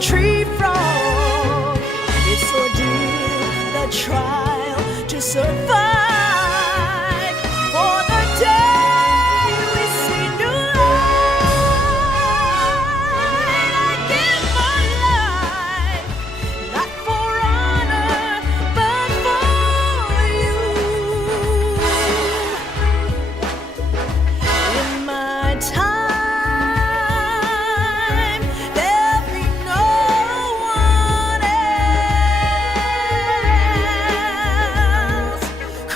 tree frog. It's ordeal, the trial to survive. For the day we see new light, I give my life, not for honor, but for you. In my time, there'll be no one else,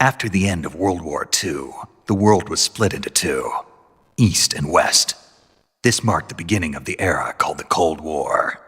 After the end of World War II, the world was split into two, East and West. This marked the beginning of the era called the Cold War.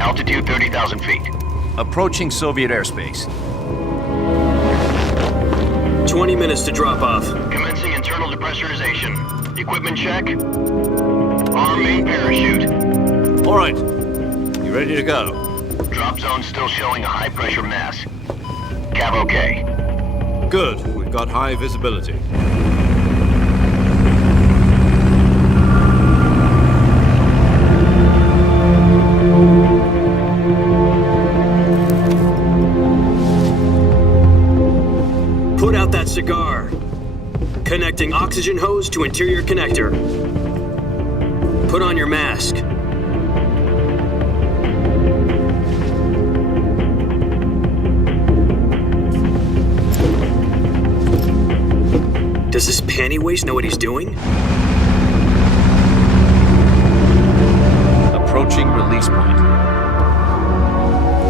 Altitude 30,000 feet. Approaching Soviet airspace. 20 minutes to drop off. Commencing internal depressurization. Equipment check. Arm main parachute. All right. You ready to go? Drop zone still showing a high pressure mass. Cav okay. Good. We've got high visibility. Put out that cigar. Connecting oxygen hose to interior connector. Put on your mask. Does this panty waste know what he's doing? Approaching release point.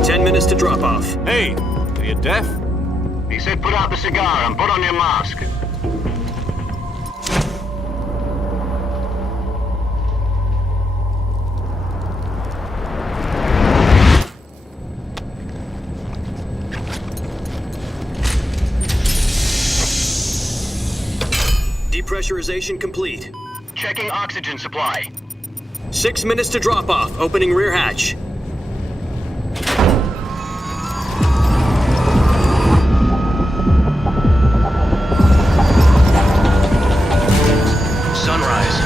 10 minutes to drop off. Hey, are you deaf? He said put out the cigar and put on your mask. Depressurization complete. Checking oxygen supply. 6 minutes to drop off. Opening rear hatch. Sunrise.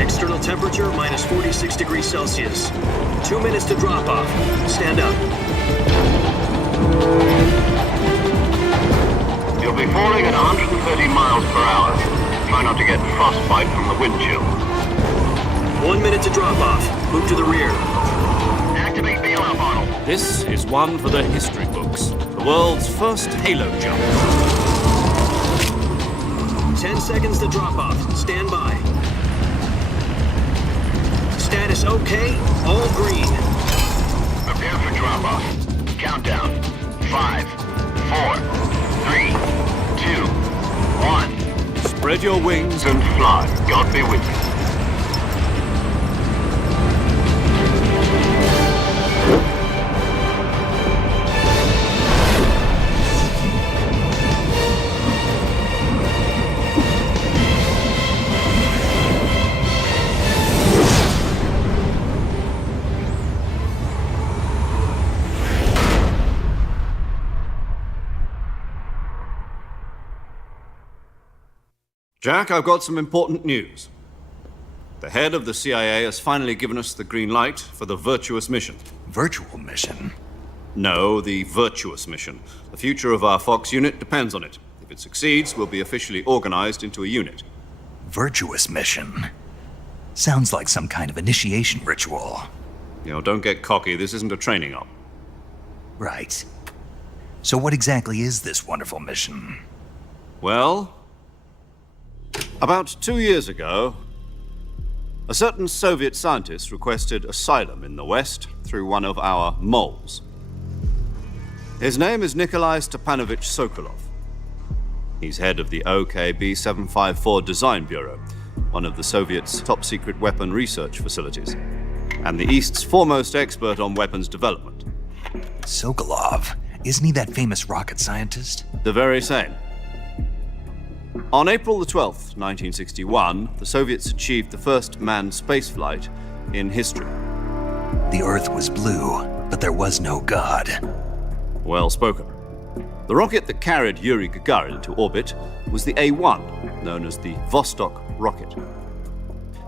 External temperature minus 46 degrees Celsius. 2 minutes to drop off. Stand up. You'll be falling at 130 miles per hour. Try not to get frostbite from the wind chill. 1 minute to drop off. Move to the rear. Activate bailout model. This is one for the history books. The world's first halo jump. 10 seconds to drop off. Stand by. Status okay. All green. Prepare for drop-off. Countdown. 5, 4, 3, 2, 1. Spread your wings And fly. God be with you. Jack, I've got some important news. The head of the CIA has finally given us the green light for the virtuous mission. Virtual mission? No, the virtuous mission. The future of our Fox unit depends on it. If it succeeds, we'll be officially organized into a unit. Virtuous mission? Sounds like some kind of initiation ritual. Don't get cocky. This isn't a training op. Right. So what exactly is this wonderful mission? Well, about 2 years ago, a certain Soviet scientist requested asylum in the West through one of our moles. His name is Nikolai Stepanovich Sokolov. He's head of the OKB 754 Design Bureau, one of the Soviets' top-secret weapon research facilities, and the East's foremost expert on weapons development. Sokolov? Isn't he that famous rocket scientist? The very same. On April the 12th, 1961, the Soviets achieved the first manned spaceflight in history. The Earth was blue, but there was no God. Well spoken. The rocket that carried Yuri Gagarin into orbit was the A-1, known as the Vostok rocket.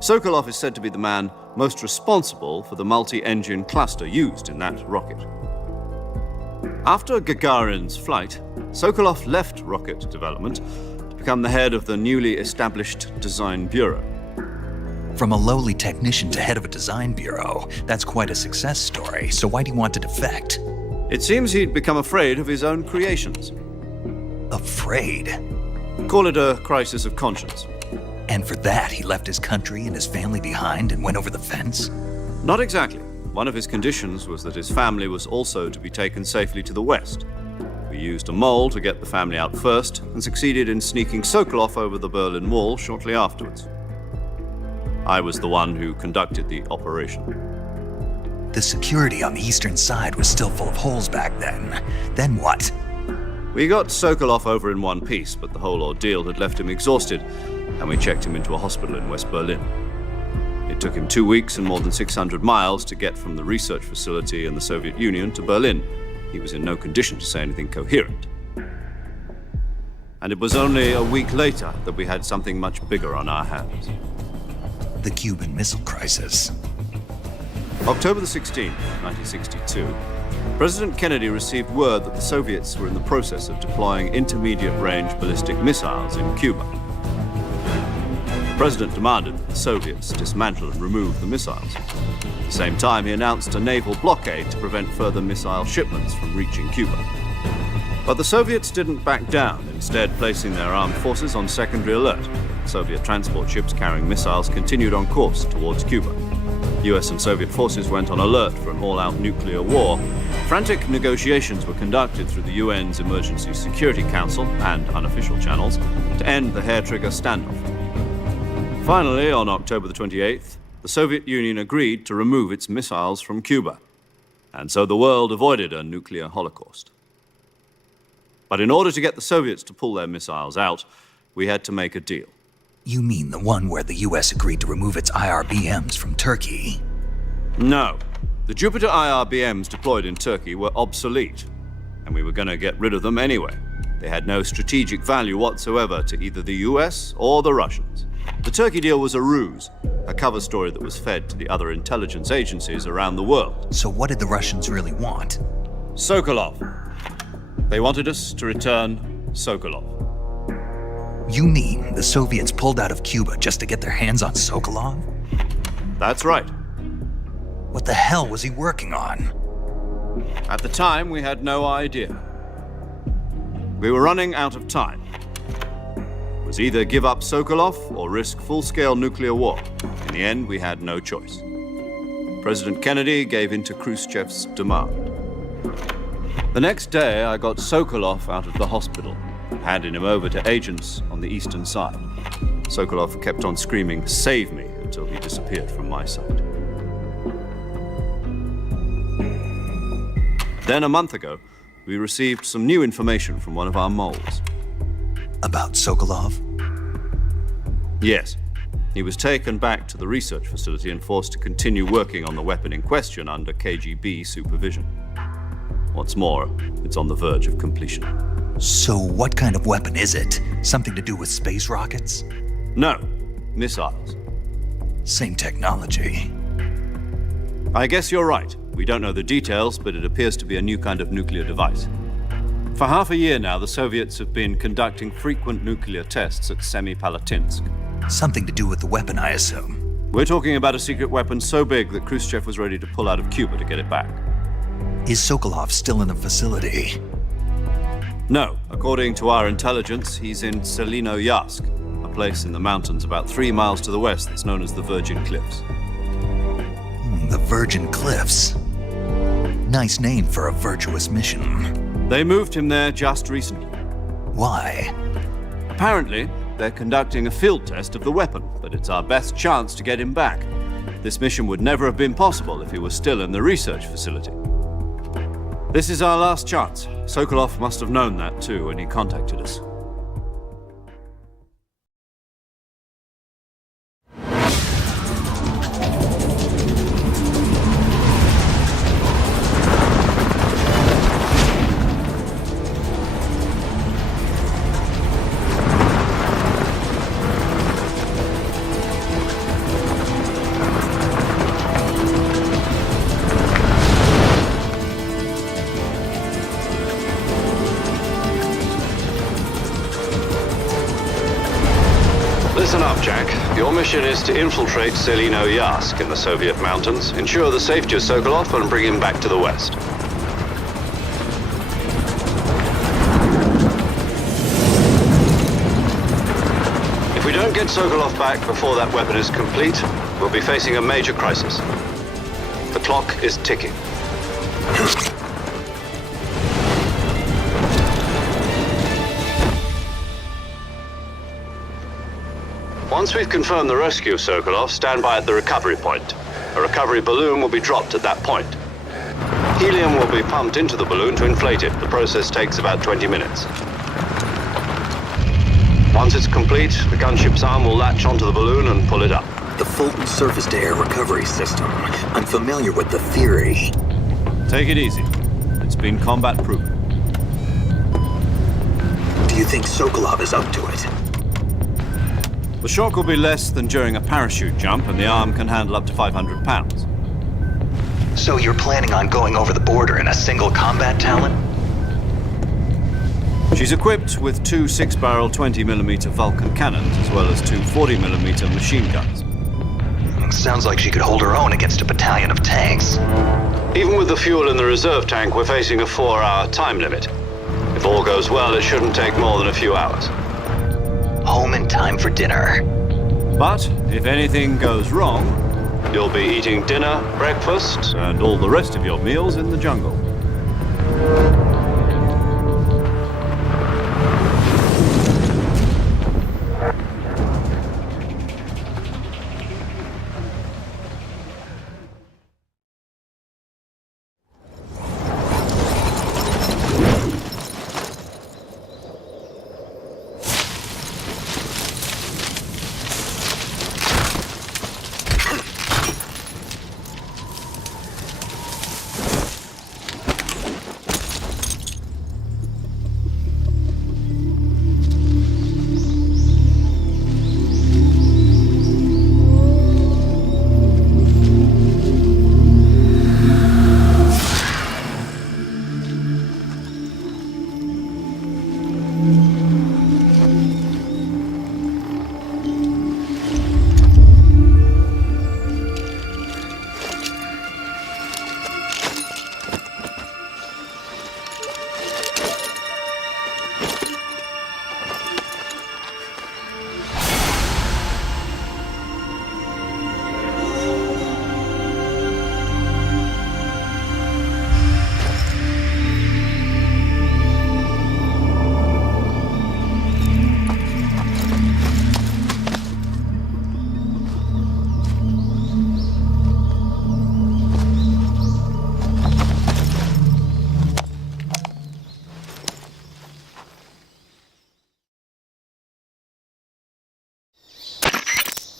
Sokolov is said to be the man most responsible for the multi-engine cluster used in that rocket. After Gagarin's flight, Sokolov left rocket development to become the head of the newly established Design Bureau. From a lowly technician to head of a design bureau, that's quite a success story, so why'd he want to defect? It seems he'd become afraid of his own creations. Afraid? Call it a crisis of conscience. And for that, he left his country and his family behind and went over the fence? Not exactly. One of his conditions was that his family was also to be taken safely to the west. We used a mole to get the family out first and succeeded in sneaking Sokolov over the Berlin Wall shortly afterwards. I was the one who conducted the operation. The security on the eastern side was still full of holes back then. Then what? We got Sokolov over in one piece, but the whole ordeal had left him exhausted, and we checked him into a hospital in West Berlin. It took him 2 weeks and more than 600 miles to get from the research facility in the Soviet Union to Berlin. He was in no condition to say anything coherent. And it was only a week later that we had something much bigger on our hands. The Cuban Missile Crisis. October the 16th, 1962, President Kennedy received word that the Soviets were in the process of deploying intermediate-range ballistic missiles in Cuba. The President demanded that the Soviets dismantle and remove the missiles. At the same time, he announced a naval blockade to prevent further missile shipments from reaching Cuba. But the Soviets didn't back down, instead placing their armed forces on secondary alert. Soviet transport ships carrying missiles continued on course towards Cuba. US and Soviet forces went on alert for an all-out nuclear war. Frantic negotiations were conducted through the UN's Emergency Security Council and unofficial channels to end the hair-trigger standoff. Finally, on October the 28th, the Soviet Union agreed to remove its missiles from Cuba, and so the world avoided a nuclear holocaust. But in order to get the Soviets to pull their missiles out, we had to make a deal. You mean the one where the US agreed to remove its IRBMs from Turkey? No. The Jupiter IRBMs deployed in Turkey were obsolete, and we were going to get rid of them anyway. They had no strategic value whatsoever to either the US or the Russians. The Turkey deal was a ruse, a cover story that was fed to the other intelligence agencies around the world. So what did the Russians really want? Sokolov. They wanted us to return Sokolov. You mean the Soviets pulled out of Cuba just to get their hands on Sokolov? That's right. What the hell was he working on? At the time, we had no idea. We were running out of time. It was either give up Sokolov or risk full-scale nuclear war. In the end, we had no choice. President Kennedy gave in to Khrushchev's demand. The next day, I got Sokolov out of the hospital, handing him over to agents on the eastern side. Sokolov kept on screaming, "Save me," until he disappeared from my sight. Then a month ago, we received some new information from one of our moles. About Sokolov? Yes. He was taken back to the research facility and forced to continue working on the weapon in question under KGB supervision. What's more, it's on the verge of completion. So what kind of weapon is it? Something to do with space rockets? No, missiles. Same technology. I guess you're right. We don't know the details, but it appears to be a new kind of nuclear device. For half a year now, the Soviets have been conducting frequent nuclear tests at Semipalatinsk. Something to do with the weapon, I assume. We're talking about a secret weapon so big that Khrushchev was ready to pull out of Cuba to get it back. Is Sokolov still in the facility? No. According to our intelligence, he's in Selinoyarsk, a place in the mountains about 3 miles to the west that's known as the Virgin Cliffs. The Virgin Cliffs. Nice name for a virtuous mission. They moved him there just recently. Why? Apparently, they're conducting a field test of the weapon, but it's our best chance to get him back. This mission would never have been possible if he was still in the research facility. This is our last chance. Sokolov must have known that too when he contacted us. enough, Jack. Your mission is to infiltrate Selino Yask in the Soviet mountains, ensure the safety of Sokolov, and bring him back to the West. If we don't get Sokolov back before that weapon is complete, we'll be facing a major crisis. The clock is ticking. Once we've confirmed the rescue of Sokolov, stand by at the recovery point. A recovery balloon will be dropped at that point. Helium will be pumped into the balloon to inflate it. The process takes about 20 minutes. Once it's complete, the gunship's arm will latch onto the balloon and pull it up. The Fulton surface-to-air recovery system. I'm familiar with the theory. Take it easy. It's been combat-proven. Do you think Sokolov is up to it? The shock will be less than during a parachute jump, and the arm can handle up to 500 pounds. So you're planning on going over the border in a single combat Talon? She's equipped with two 6-barrel 20mm Vulcan cannons, as well as two 40mm machine guns. Sounds like she could hold her own against a battalion of tanks. Even with the fuel in the reserve tank, we're facing a 4-hour time limit. If all goes well, it shouldn't take more than a few hours. Home in time for dinner. But if anything goes wrong, you'll be eating dinner, breakfast, and all the rest of your meals in the jungle.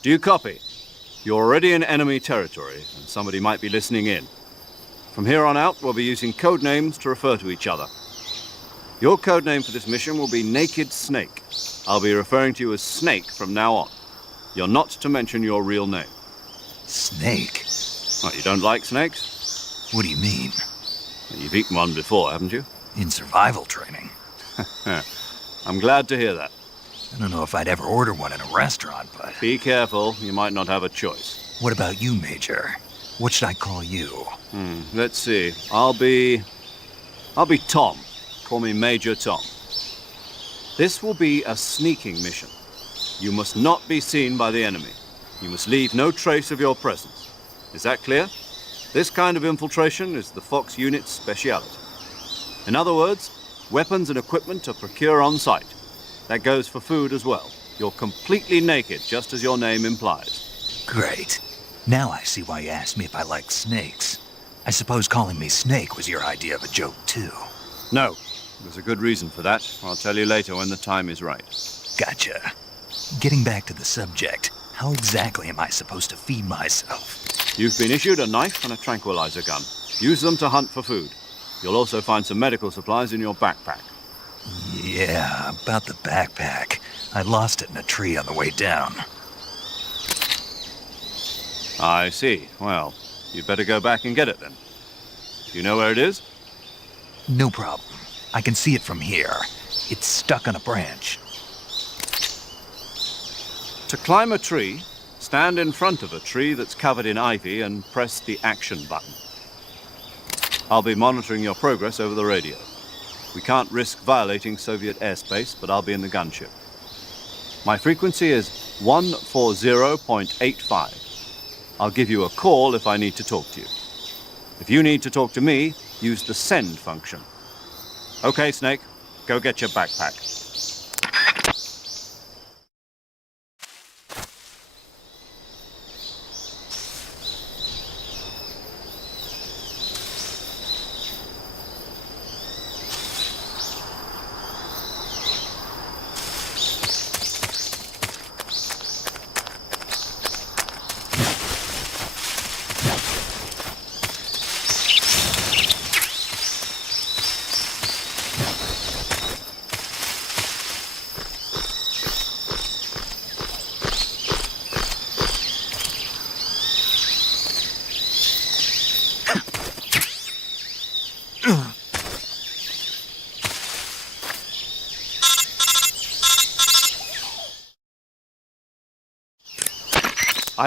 Do you copy? You're already in enemy territory, and somebody might be listening in. From here on out, we'll be using code names to refer to each other. Your code name for this mission will be Naked Snake. I'll be referring to you as Snake from now on. You're not to mention your real name. Snake? What, you don't like snakes? What do you mean? You've eaten one before, haven't you? In survival training. I'm glad to hear that. I don't know if I'd ever order one in a restaurant, but... Be careful, you might not have a choice. What about you, Major? What should I call you? Let's see. I'll be Tom. Call me Major Tom. This will be a sneaking mission. You must not be seen by the enemy. You must leave no trace of your presence. Is that clear? This kind of infiltration is the Fox unit's speciality. In other words, weapons and equipment are procured on site. That goes for food as well. You're completely naked, just as your name implies. Great. Now I see why you asked me if I like snakes. I suppose calling me Snake was your idea of a joke, too. No, there's a good reason for that. I'll tell you later when the time is right. Gotcha. Getting back to the subject, how exactly am I supposed to feed myself? You've been issued a knife and a tranquilizer gun. Use them to hunt for food. You'll also find some medical supplies in your backpack. Yeah, about the backpack. I lost it in a tree on the way down. I see. Well, you'd better go back and get it then. Do you know where it is? No problem. I can see it from here. It's stuck on a branch. To climb a tree, stand in front of a tree that's covered in ivy and press the action button. I'll be monitoring your progress over the radio. We can't risk violating Soviet airspace, but I'll be in the gunship. My frequency is 140.85. I'll give you a call if I need to talk to you. If you need to talk to me, use the send function. Okay, Snake, go get your backpack.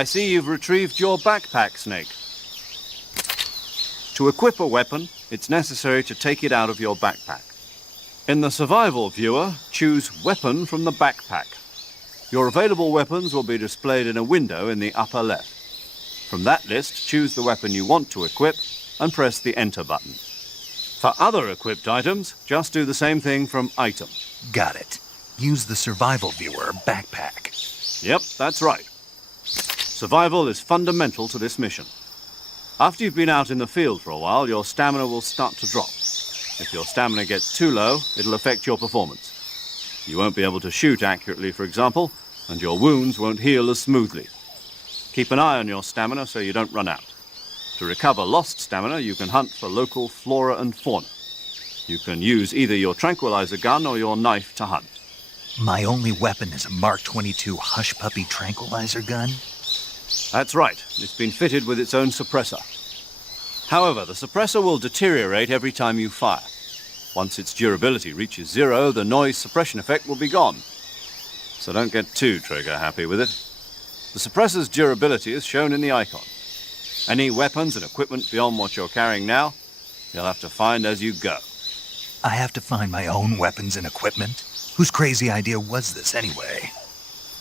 I see you've retrieved your backpack, Snake. To equip a weapon, it's necessary to take it out of your backpack. In the survival viewer, choose Weapon from the backpack. Your available weapons will be displayed in a window in the upper left. From that list, choose the weapon you want to equip and press the Enter button. For other equipped items, just do the same thing from Item. Got it. Use the survival viewer backpack. Yep, that's right. Survival is fundamental to this mission. After you've been out in the field for a while, your stamina will start to drop. If your stamina gets too low, it'll affect your performance. You won't be able to shoot accurately, for example, and your wounds won't heal as smoothly. Keep an eye on your stamina so you don't run out. To recover lost stamina, you can hunt for local flora and fauna. You can use either your tranquilizer gun or your knife to hunt. My only weapon is a Mark 22 Hush Puppy tranquilizer gun? That's right. It's been fitted with its own suppressor. However, the suppressor will deteriorate every time you fire. Once its durability reaches 0, the noise suppression effect will be gone. So don't get too trigger happy with it. The suppressor's durability is shown in the icon. Any weapons and equipment beyond what you're carrying now, you'll have to find as you go. I have to find my own weapons and equipment? Whose crazy idea was this anyway?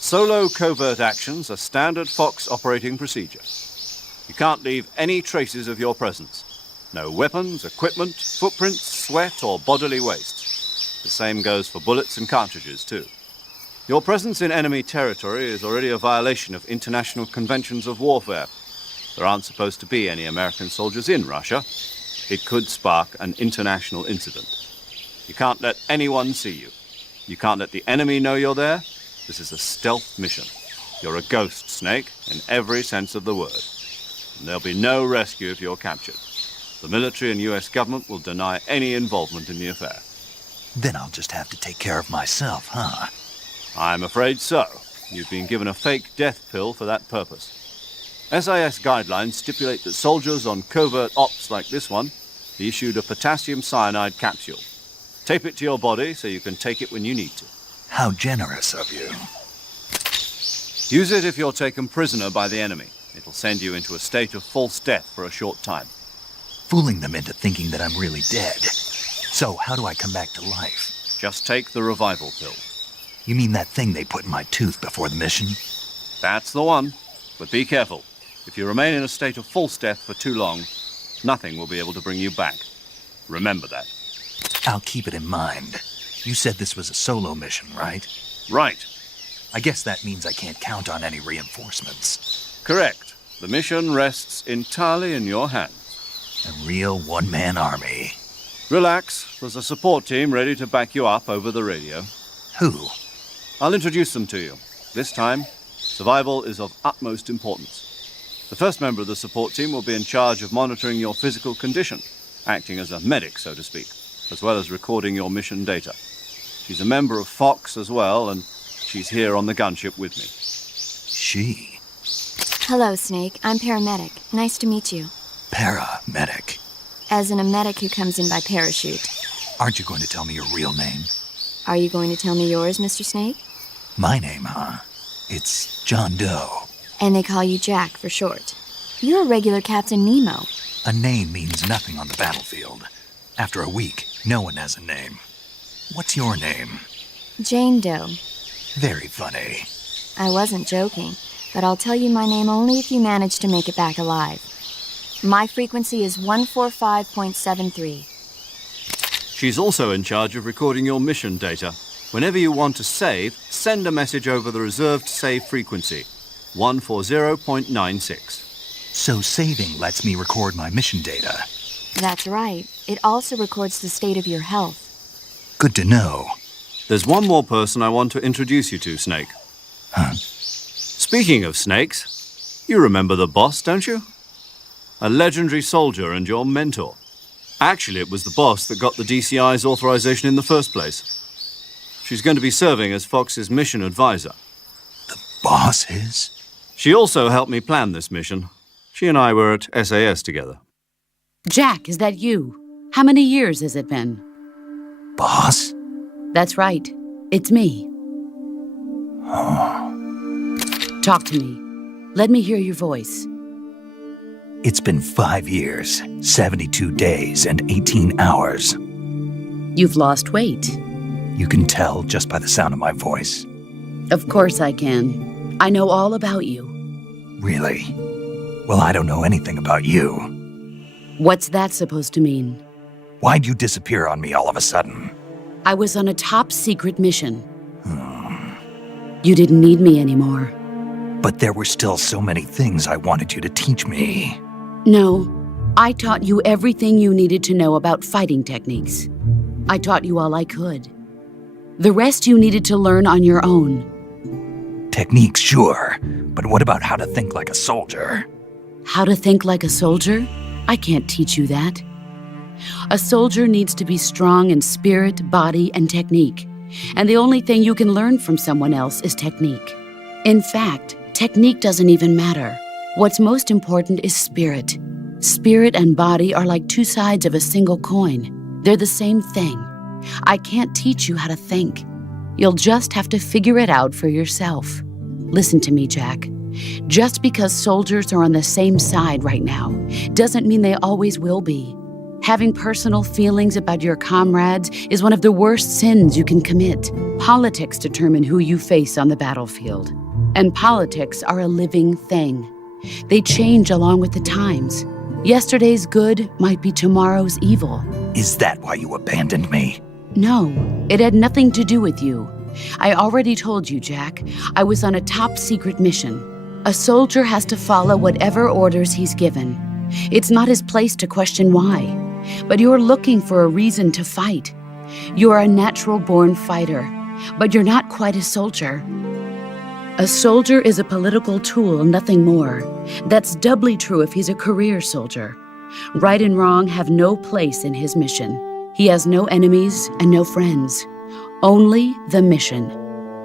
Solo covert actions are standard Fox operating procedure. You can't leave any traces of your presence. No weapons, equipment, footprints, sweat, or bodily waste. The same goes for bullets and cartridges, too. Your presence in enemy territory is already a violation of international conventions of warfare. There aren't supposed to be any American soldiers in Russia. It could spark an international incident. You can't let anyone see you. You can't let the enemy know you're there. This is a stealth mission. You're a ghost, Snake, in every sense of the word. And there'll be no rescue if you're captured. The military and US government will deny any involvement in the affair. Then I'll just have to take care of myself, huh? I'm afraid so. You've been given a fake death pill for that purpose. SIS guidelines stipulate that soldiers on covert ops like this one be issued a potassium cyanide capsule. Tape it to your body so you can take it when you need to. How generous of you. Use it if you're taken prisoner by the enemy. It'll send you into a state of false death for a short time. Fooling them into thinking that I'm really dead. So how do I come back to life? Just take the revival pill. You mean that thing they put in my tooth before the mission? That's the one. But be careful. If you remain in a state of false death for too long, nothing will be able to bring you back. Remember that. I'll keep it in mind. You said this was a solo mission, right? Right. I guess that means I can't count on any reinforcements. Correct. The mission rests entirely in your hands. A real one-man army. Relax. There's a support team ready to back you up over the radio. Who? I'll introduce them to you. This time, survival is of utmost importance. The first member of the support team will be in charge of monitoring your physical condition, acting as a medic, so to speak, as well as recording your mission data. She's a member of Fox as well, and she's here on the gunship with me. She? Hello, Snake. I'm paramedic. Nice to meet you. Paramedic. As in a medic who comes in by parachute. Aren't you going to tell me your real name? Are you going to tell me yours, Mr. Snake? My name, huh? It's John Doe. And they call you Jack for short. You're a regular Captain Nemo. A name means nothing on the battlefield. After a week, no one has a name. What's your name? Jane Doe. Very funny. I wasn't joking, but I'll tell you my name only if you manage to make it back alive. My frequency is 145.73. She's also in charge of recording your mission data. Whenever you want to save, send a message over the reserved save frequency, 140.96. So saving lets me record my mission data. That's right. It also records the state of your health. Good to know. There's one more person I want to introduce you to, Snake. Huh? Speaking of snakes, you remember the boss, don't you? A legendary soldier and your mentor. Actually, it was the boss that got the DCI's authorization in the first place. She's going to be serving as Fox's mission advisor. The boss is? She also helped me plan this mission. She and I were at SAS together. Jack, is that you? How many years has it been? Boss? That's right. It's me. Talk to me. Let me hear your voice. It's been 5 years, 72 days, and 18 hours. You've lost weight. You can tell just by the sound of my voice. Of course I can. I know all about you. Really? Well, I don't know anything about you. What's that supposed to mean? Why'd you disappear on me all of a sudden? I was on a top-secret mission. You didn't need me anymore. But there were still so many things I wanted you to teach me. No, I taught you everything you needed to know about fighting techniques. I taught you all I could. The rest you needed to learn on your own. Techniques, sure. But what about how to think like a soldier? How to think like a soldier? I can't teach you that. A soldier needs to be strong in spirit, body, and technique. And the only thing you can learn from someone else is technique. In fact, technique doesn't even matter. What's most important is spirit. Spirit and body are like two sides of a single coin. They're the same thing. I can't teach you how to think. You'll just have to figure it out for yourself. Listen to me, Jack. Just because soldiers are on the same side right now doesn't mean they always will be. Having personal feelings about your comrades is one of the worst sins you can commit. Politics determine who you face on the battlefield. And politics are a living thing. They change along with the times. Yesterday's good might be tomorrow's evil. Is that why you abandoned me? No, it had nothing to do with you. I already told you, Jack. I was on a top-secret mission. A soldier has to follow whatever orders he's given. It's not his place to question why. But you're looking for a reason to fight. You're a natural-born fighter, but you're not quite a soldier. A soldier is a political tool, nothing more. That's doubly true if he's a career soldier. Right and wrong have no place in his mission. He has no enemies and no friends. Only the mission.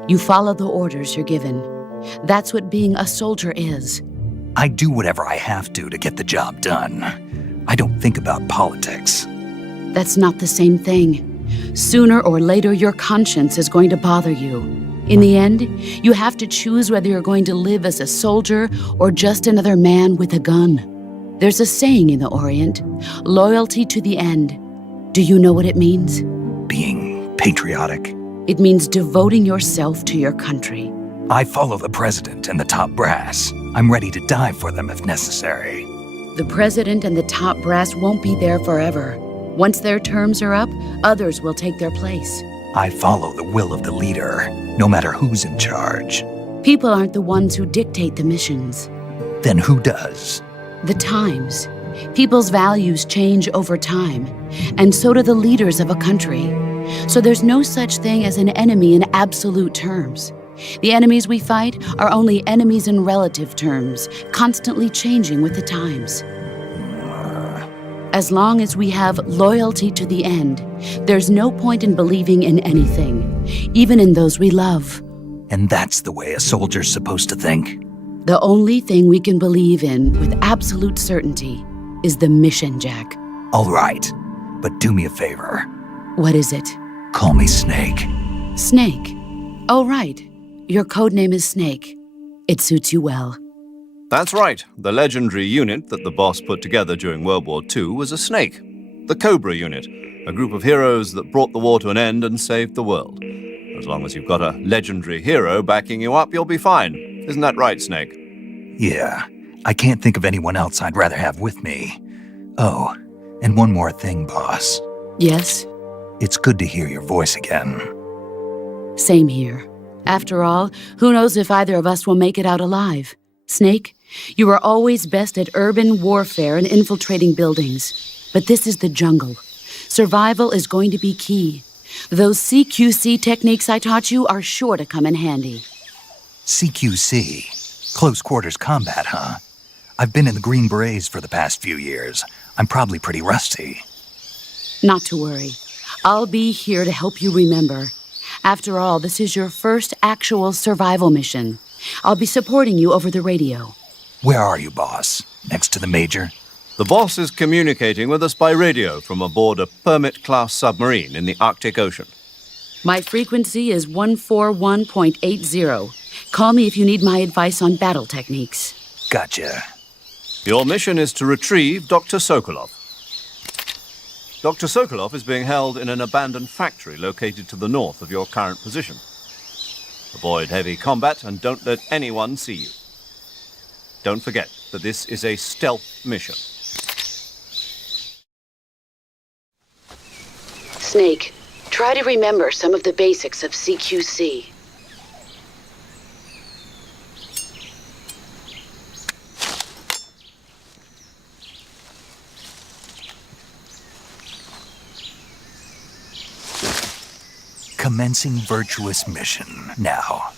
You follow the orders you're given. That's what being a soldier is. I do whatever I have to get the job done. I don't think about politics. That's not the same thing. Sooner or later, your conscience is going to bother you. In the end, you have to choose whether you're going to live as a soldier or just another man with a gun. There's a saying in the Orient, loyalty to the end. Do you know what it means? Being patriotic. It means devoting yourself to your country. I follow the president and the top brass. I'm ready to die for them if necessary. The president and the top brass won't be there forever. Once their terms are up, others will take their place. I follow the will of the leader, no matter who's in charge. People aren't the ones who dictate the missions. Then who does? The times. People's values change over time, and so do the leaders of a country. So there's no such thing as an enemy in absolute terms. The enemies we fight are only enemies in relative terms, constantly changing with the times. As long as we have loyalty to the end, there's no point in believing in anything, even in those we love. And that's the way a soldier's supposed to think? The only thing we can believe in with absolute certainty is the mission, Jack. All right, but do me a favor. What is it? Call me Snake. Snake. Oh, right. Your codename is Snake. It suits you well. That's right. The legendary unit that the boss put together during World War II was a snake. The Cobra unit, a group of heroes that brought the war to an end and saved the world. As long as you've got a legendary hero backing you up, you'll be fine. Isn't that right, Snake? Yeah, I can't think of anyone else I'd rather have with me. Oh, and one more thing, boss. Yes? It's good to hear your voice again. Same here. After all, who knows if either of us will make it out alive? Snake, you are always best at urban warfare and infiltrating buildings. But this is the jungle. Survival is going to be key. Those CQC techniques I taught you are sure to come in handy. CQC? Close quarters combat, huh? I've been in the Green Berets for the past few years. I'm probably pretty rusty. Not to worry. I'll be here to help you remember. After all, this is your first actual survival mission. I'll be supporting you over the radio. Where are you, boss? Next to the Major? The boss is communicating with us by radio from aboard a Permit-class submarine in the Arctic Ocean. My frequency is 141.80. Call me if you need my advice on battle techniques. Gotcha. Your mission is to retrieve Dr. Sokolov. Dr. Sokolov is being held in an abandoned factory located to the north of your current position. Avoid heavy combat and don't let anyone see you. Don't forget that this is a stealth mission. Snake, try to remember some of the basics of CQC. Commencing virtuous mission now.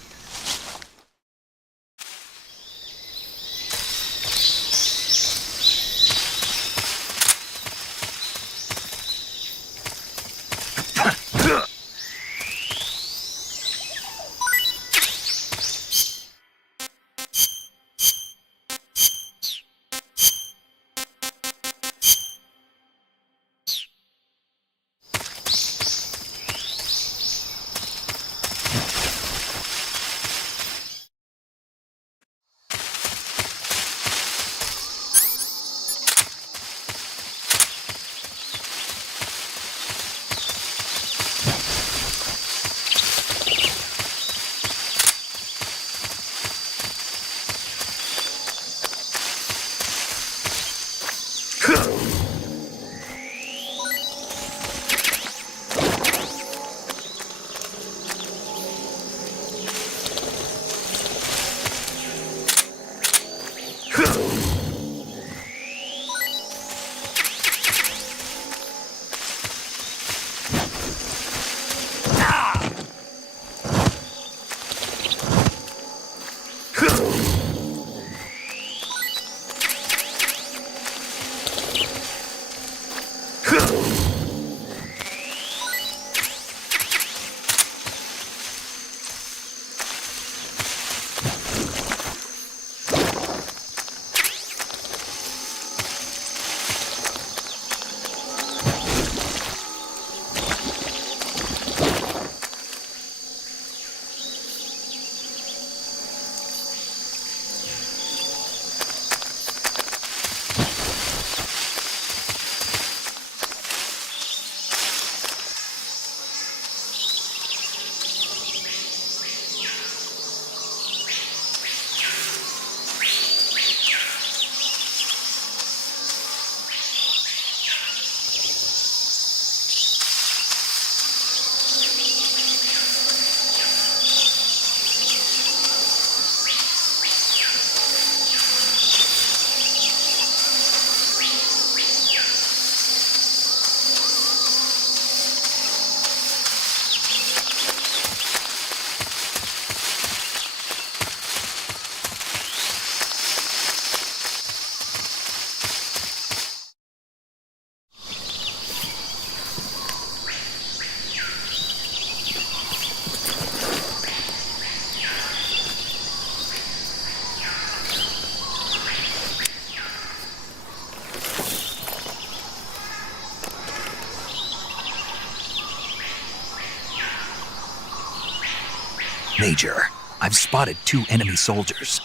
Major, I've spotted 2 enemy soldiers.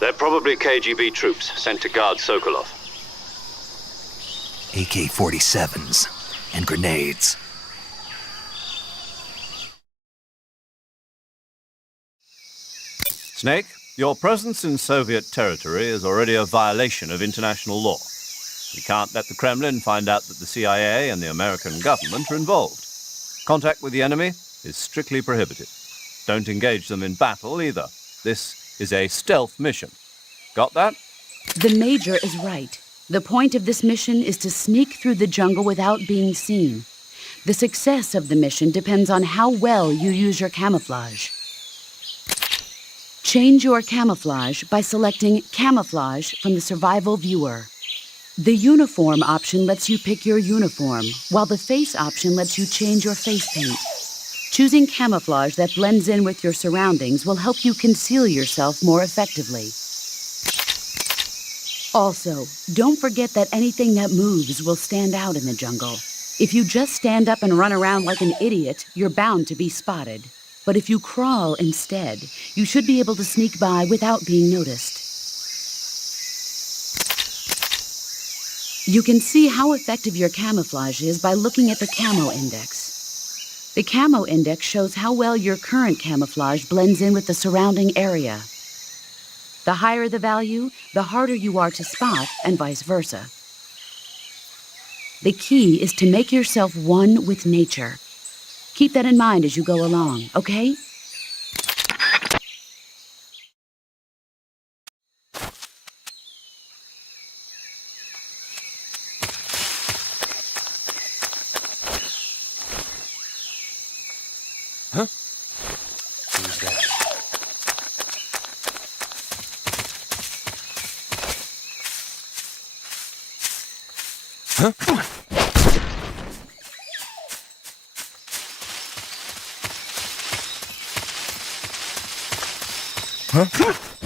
They're probably KGB troops sent to guard Sokolov. AK-47s and grenades. Snake, your presence in Soviet territory is already a violation of international law. We can't let the Kremlin find out that the CIA and the American government are involved. Contact with the enemy is strictly prohibited. Don't engage them in battle either. This is a stealth mission. Got that? The Major is right. The point of this mission is to sneak through the jungle without being seen. The success of the mission depends on how well you use your camouflage. Change your camouflage by selecting Camouflage from the Survival Viewer. The Uniform option lets you pick your uniform, while the Face option lets you change your face paint. Choosing camouflage that blends in with your surroundings will help you conceal yourself more effectively. Also, don't forget that anything that moves will stand out in the jungle. If you just stand up and run around like an idiot, you're bound to be spotted. But if you crawl instead, you should be able to sneak by without being noticed. You can see how effective your camouflage is by looking at the Camo Index. The Camo Index shows how well your current camouflage blends in with the surrounding area. The higher the value, the harder you are to spot, and vice versa. The key is to make yourself one with nature. Keep that in mind as you go along, okay? Huh? Who's that? Huh? Huh?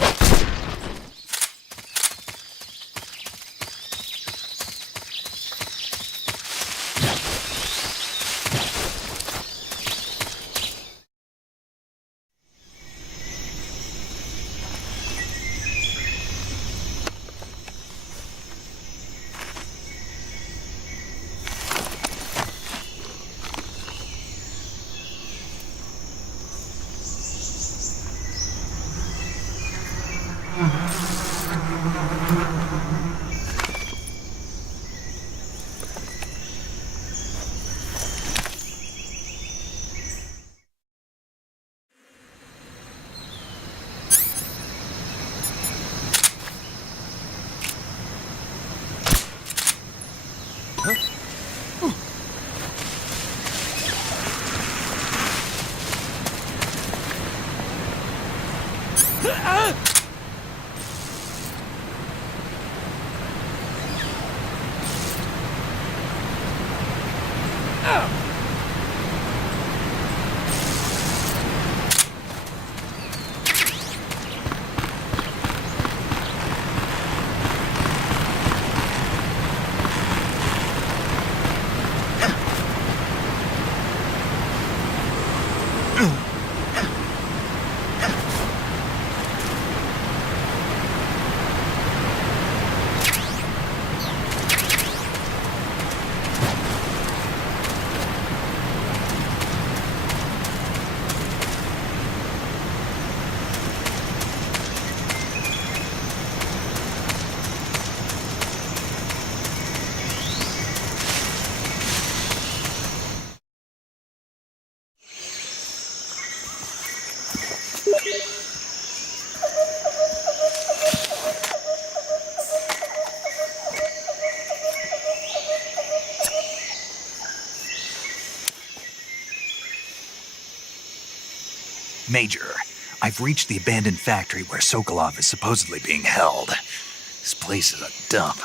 Major, I've reached the abandoned factory where Sokolov is supposedly being held. This place is a dump.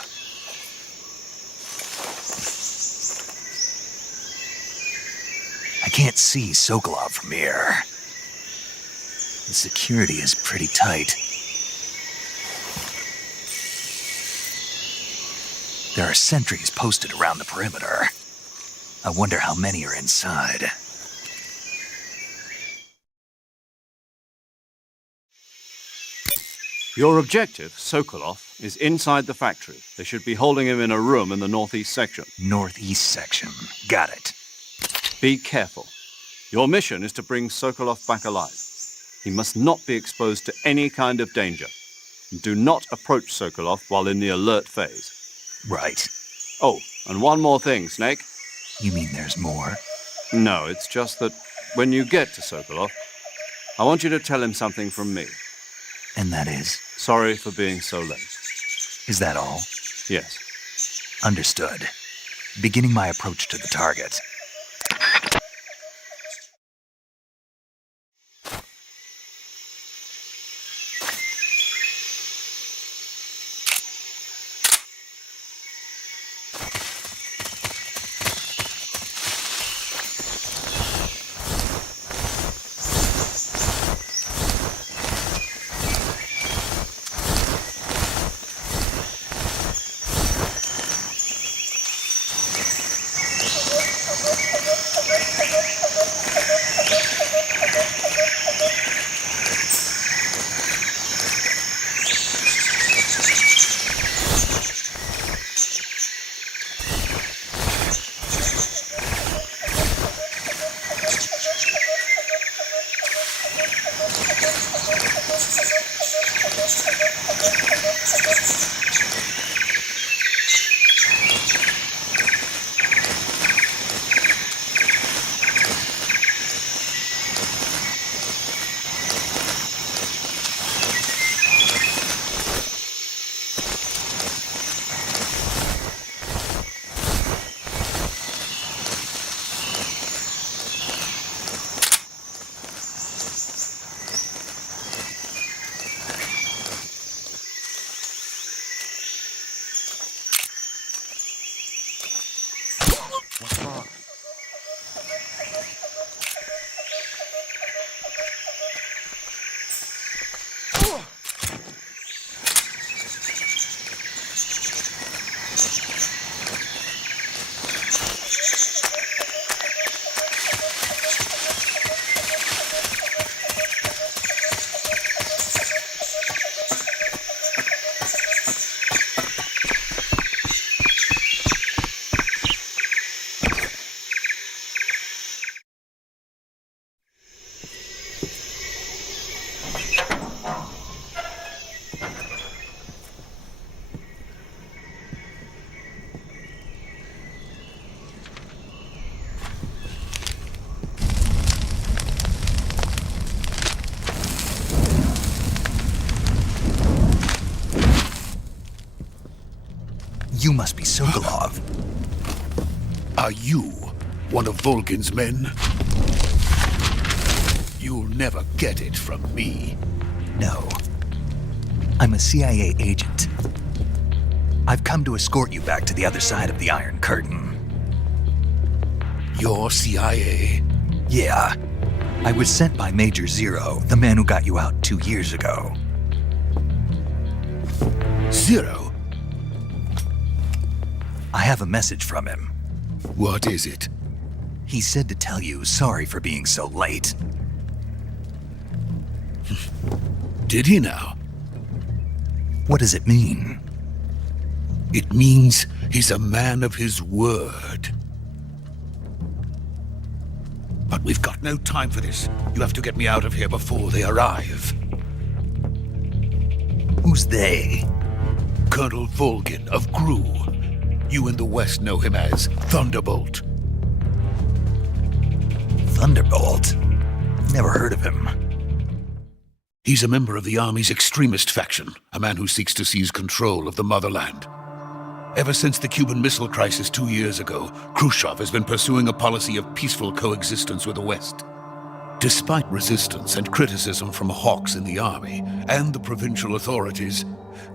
I can't see Sokolov from here. The security is pretty tight. There are sentries posted around the perimeter. I wonder how many are inside. Your objective, Sokolov, is inside the factory. They should be holding him in a room in the northeast section. Northeast section. Got it. Be careful. Your mission is to bring Sokolov back alive. He must not be exposed to any kind of danger. Do not approach Sokolov while in the alert phase. Right. Oh, and one more thing, Snake. You mean there's more? No, it's just that when you get to Sokolov, I want you to tell him something from me. And that is? Sorry for being so late. Is that all? Yes. Understood. Beginning my approach to the target. You must be Sokolov. Are you one of Volgin's men? You'll never get it from me. No. I'm a CIA agent. I've come to escort you back to the other side of the Iron Curtain. You're CIA? Yeah. I was sent by Major Zero, the man who got you out 2 years ago. Zero? I have a message from him. What is it? He said to tell you sorry for being so late. Did he now? What does it mean? It means he's a man of his word. But we've got no time for this. You have to get me out of here before they arrive. Who's they? Colonel Volgin of GRU. You in the West know him as Thunderbolt. Thunderbolt? Never heard of him. He's a member of the Army's extremist faction, a man who seeks to seize control of the motherland. Ever since the Cuban Missile Crisis 2 years ago, Khrushchev has been pursuing a policy of peaceful coexistence with the West. Despite resistance and criticism from hawks in the army and the provincial authorities,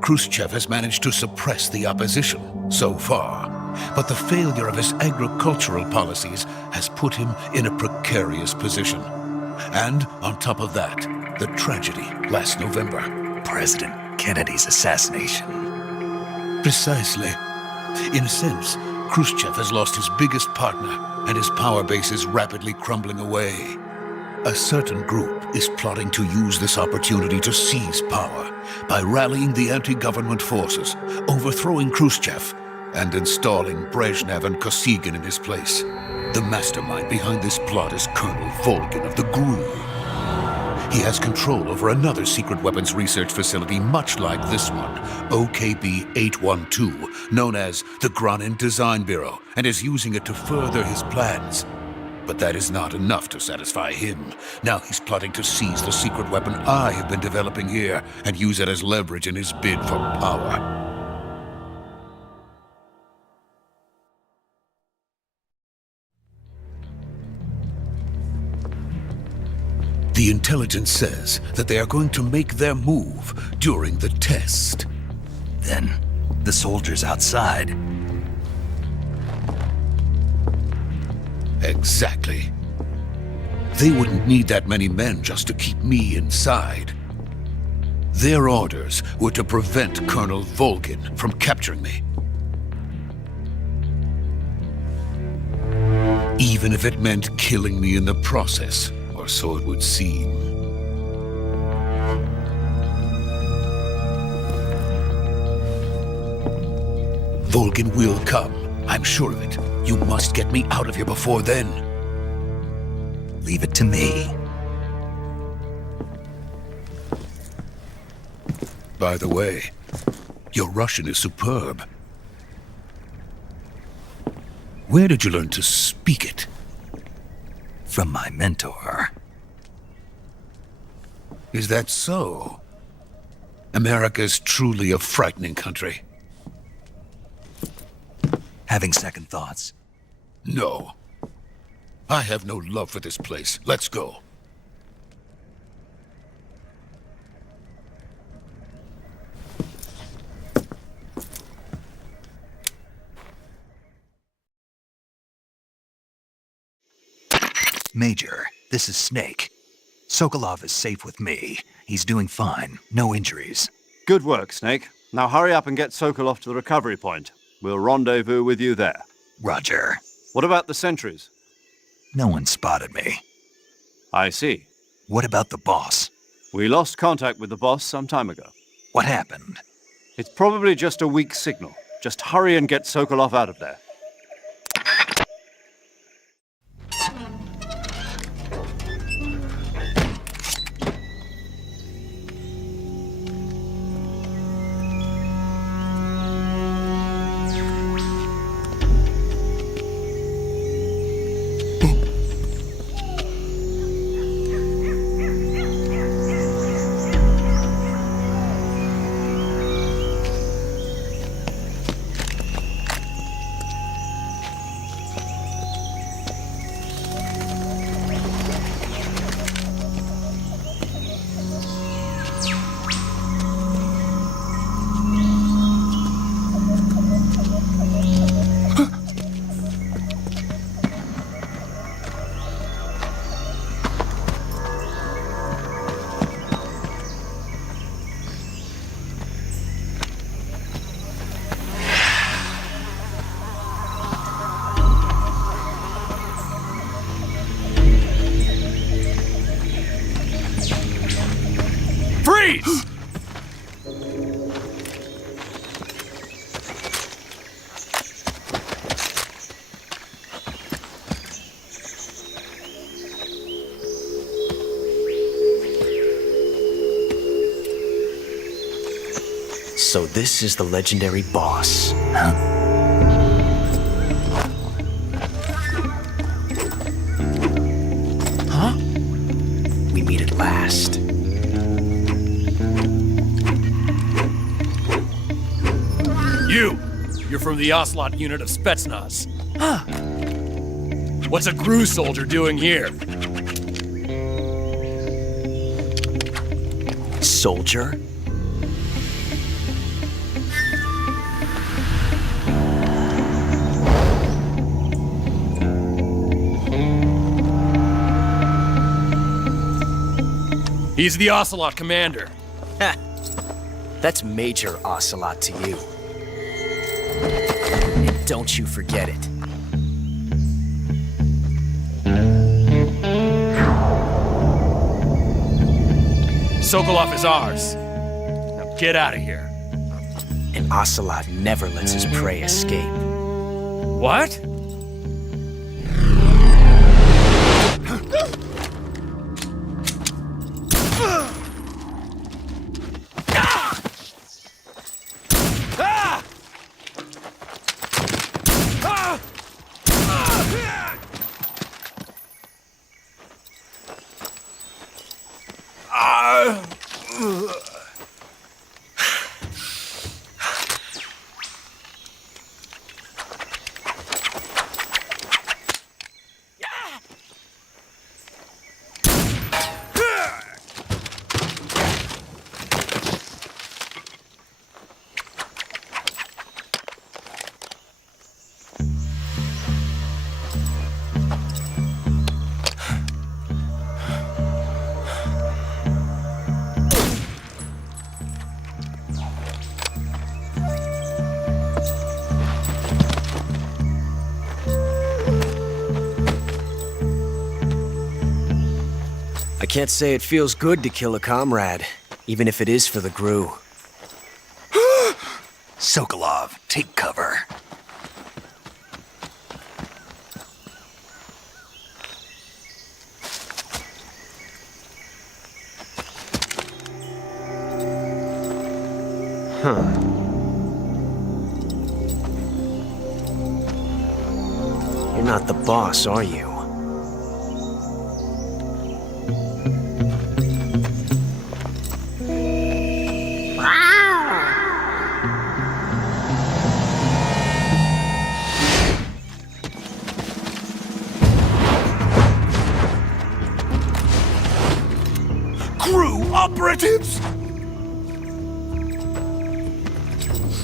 Khrushchev has managed to suppress the opposition so far. But the failure of his agricultural policies has put him in a precarious position. And on top of that, the tragedy last November. President Kennedy's assassination. Precisely. In a sense, Khrushchev has lost his biggest partner, and his power base is rapidly crumbling away. A certain group, is plotting to use this opportunity to seize power by rallying the anti-government forces, overthrowing Khrushchev, and installing Brezhnev and Kosygin in his place. The mastermind behind this plot is Colonel Volgin of the GRU. He has control over another secret weapons research facility much like this one, OKB-812, known as the Granin Design Bureau, and is using it to further his plans. But that is not enough to satisfy him. Now he's plotting to seize the secret weapon I have been developing here and use it as leverage in his bid for power. The intelligence says that they are going to make their move during the test. Then, the soldiers outside. Exactly. They wouldn't need that many men just to keep me inside. Their orders were to prevent Colonel Volgin from capturing me. Even if it meant killing me in the process. Or so it would seem. Volgin will come. I'm sure of it. You must get me out of here before then. Leave it to me. By the way, your Russian is superb. Where did you learn to speak it? From my mentor. Is that so? America is truly a frightening country. Having second thoughts? No. I have no love for this place. Let's go. Major, this is Snake. Sokolov is safe with me. He's doing fine. No injuries. Good work, Snake. Now hurry up and get Sokolov to the recovery point. We'll rendezvous with you there. Roger. What about the sentries? No one spotted me. I see. What about the boss? We lost contact with the boss some time ago. What happened? It's probably just a weak signal. Just hurry and get Sokolov out of there. So this is the legendary boss. Huh? Huh? We meet at last. You're from the Ocelot unit of Spetsnaz. Huh. What's a GRU soldier doing here? Soldier? He's the Ocelot commander. Ha! That's Major Ocelot to you. And don't you forget it. Sokolov is ours. Now get out of here. An ocelot never lets his prey escape. What? I can't say it feels good to kill a comrade, even if it is for the GRU. Sokolov, take cover. You're not the boss, are you? GRU operatives!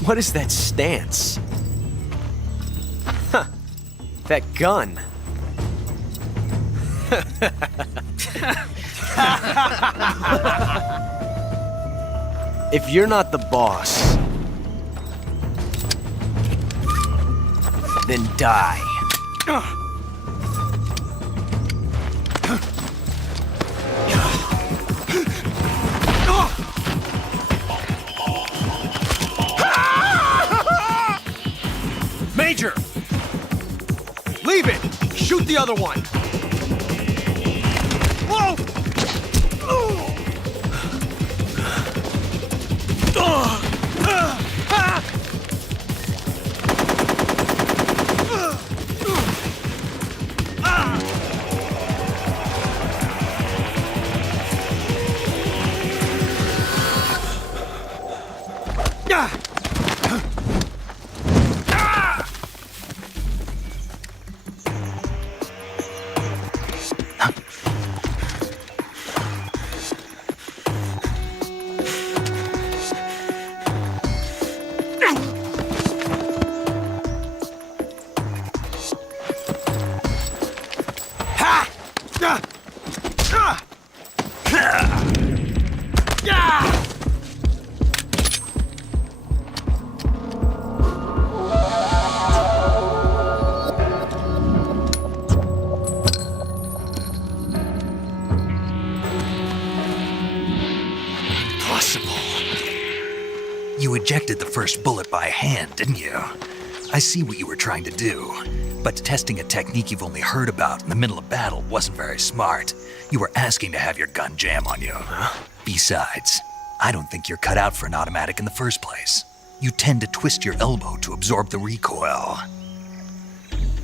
What is that stance? Huh. That gun. If you're not the boss, then die. Major! Leave it! Shoot the other one! Whoa! You ejected the first bullet by hand, didn't you? I see what you were trying to do, but testing a technique you've only heard about in the middle of battle wasn't very smart. You were asking to have your gun jam on you. Besides, I don't think you're cut out for an automatic in the first place. You tend to twist your elbow to absorb the recoil.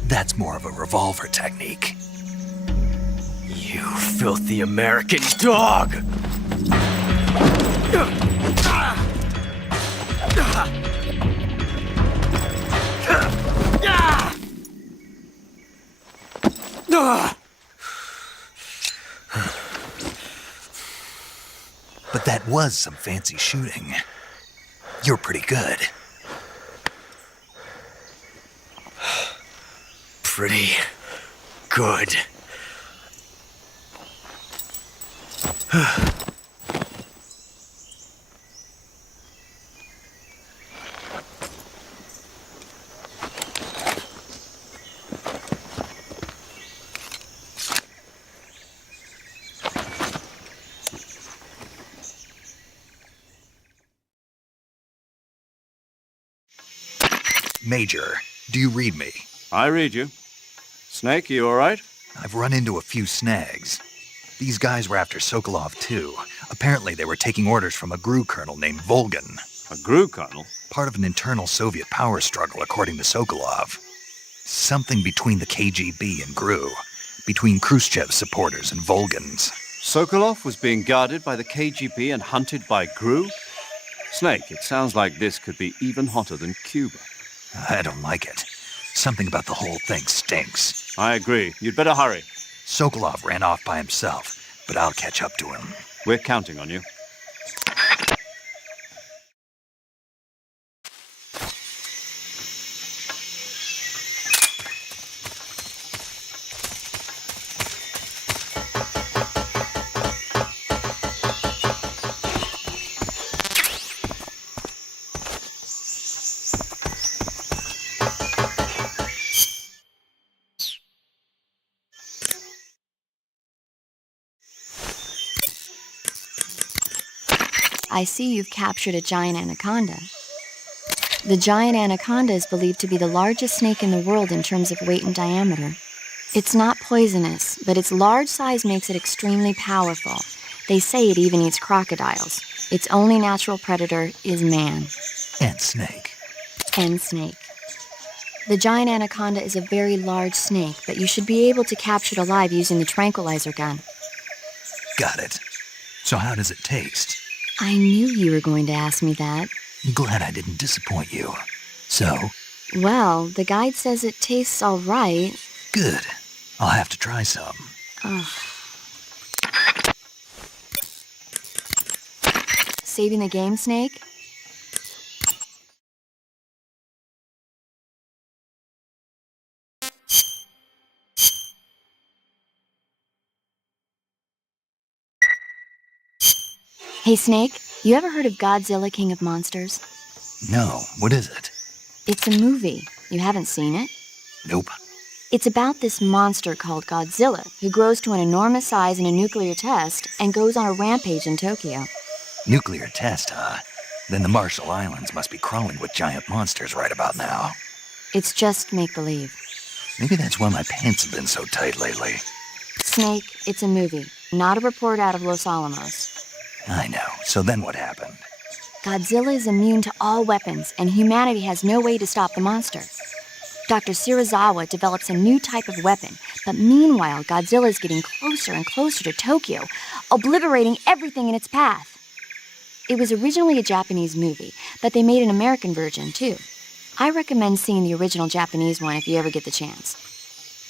That's more of a revolver technique. You filthy American dog! But that was some fancy shooting. You're pretty good. Pretty good. Major, do you read me? I read you. Snake, you all right? I've run into a few snags. These guys were after Sokolov too. Apparently they were taking orders from a GRU colonel named Volgan. A GRU colonel? Part of an internal Soviet power struggle, according to Sokolov. Something between the KGB and GRU. Between Khrushchev's supporters and Volgan's. Sokolov was being guarded by the KGB and hunted by GRU? Snake, it sounds like this could be even hotter than Cuba. I don't like it. Something about the whole thing stinks. I agree. You'd better hurry. Sokolov ran off by himself, but I'll catch up to him. We're counting on you. I see you've captured a giant anaconda. The giant anaconda is believed to be the largest snake in the world in terms of weight and diameter. It's not poisonous, but its large size makes it extremely powerful. They say it even eats crocodiles. Its only natural predator is man. And snake. And snake. The giant anaconda is a very large snake, but you should be able to capture it alive using the tranquilizer gun. Got it. So how does it taste? I knew you were going to ask me that. I'm glad I didn't disappoint you. So? Well, the guide says it tastes all right. Good. I'll have to try some. Ugh. Saving the game, Snake? Hey, Snake, you ever heard of Godzilla, King of Monsters? No, what is it? It's a movie. You haven't seen it? Nope. It's about this monster called Godzilla, who grows to an enormous size in a nuclear test and goes on a rampage in Tokyo. Nuclear test, huh? Then the Marshall Islands must be crawling with giant monsters right about now. It's just make-believe. Maybe that's why my pants have been so tight lately. Snake, it's a movie, not a report out of Los Alamos. I know. So then what happened? Godzilla is immune to all weapons, and humanity has no way to stop the monster. Dr. Shirazawa develops a new type of weapon, but meanwhile, Godzilla is getting closer and closer to Tokyo, obliterating everything in its path. It was originally a Japanese movie, but they made an American version, too. I recommend seeing the original Japanese one if you ever get the chance.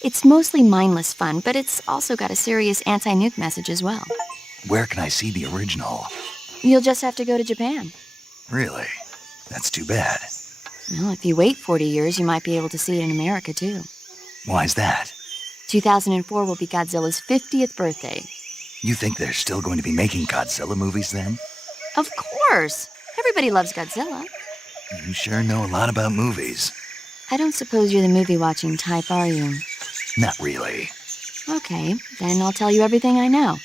It's mostly mindless fun, but it's also got a serious anti-nuke message as well. Where can I see the original? You'll just have to go to Japan. Really? That's too bad. Well, if you wait 40 years, you might be able to see it in America, too. Why's that? 2004 will be Godzilla's 50th birthday. You think they're still going to be making Godzilla movies then? Of course! Everybody loves Godzilla. You sure know a lot about movies. I don't suppose you're the movie-watching type, are you? Not really. Okay, then I'll tell you everything I know.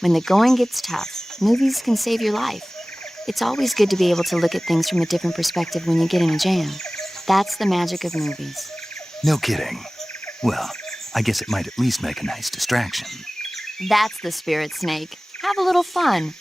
When the going gets tough, movies can save your life. It's always good to be able to look at things from a different perspective when you get in a jam. That's the magic of movies. No kidding. Well, I guess it might at least make a nice distraction. That's the spirit, Snake. Have a little fun.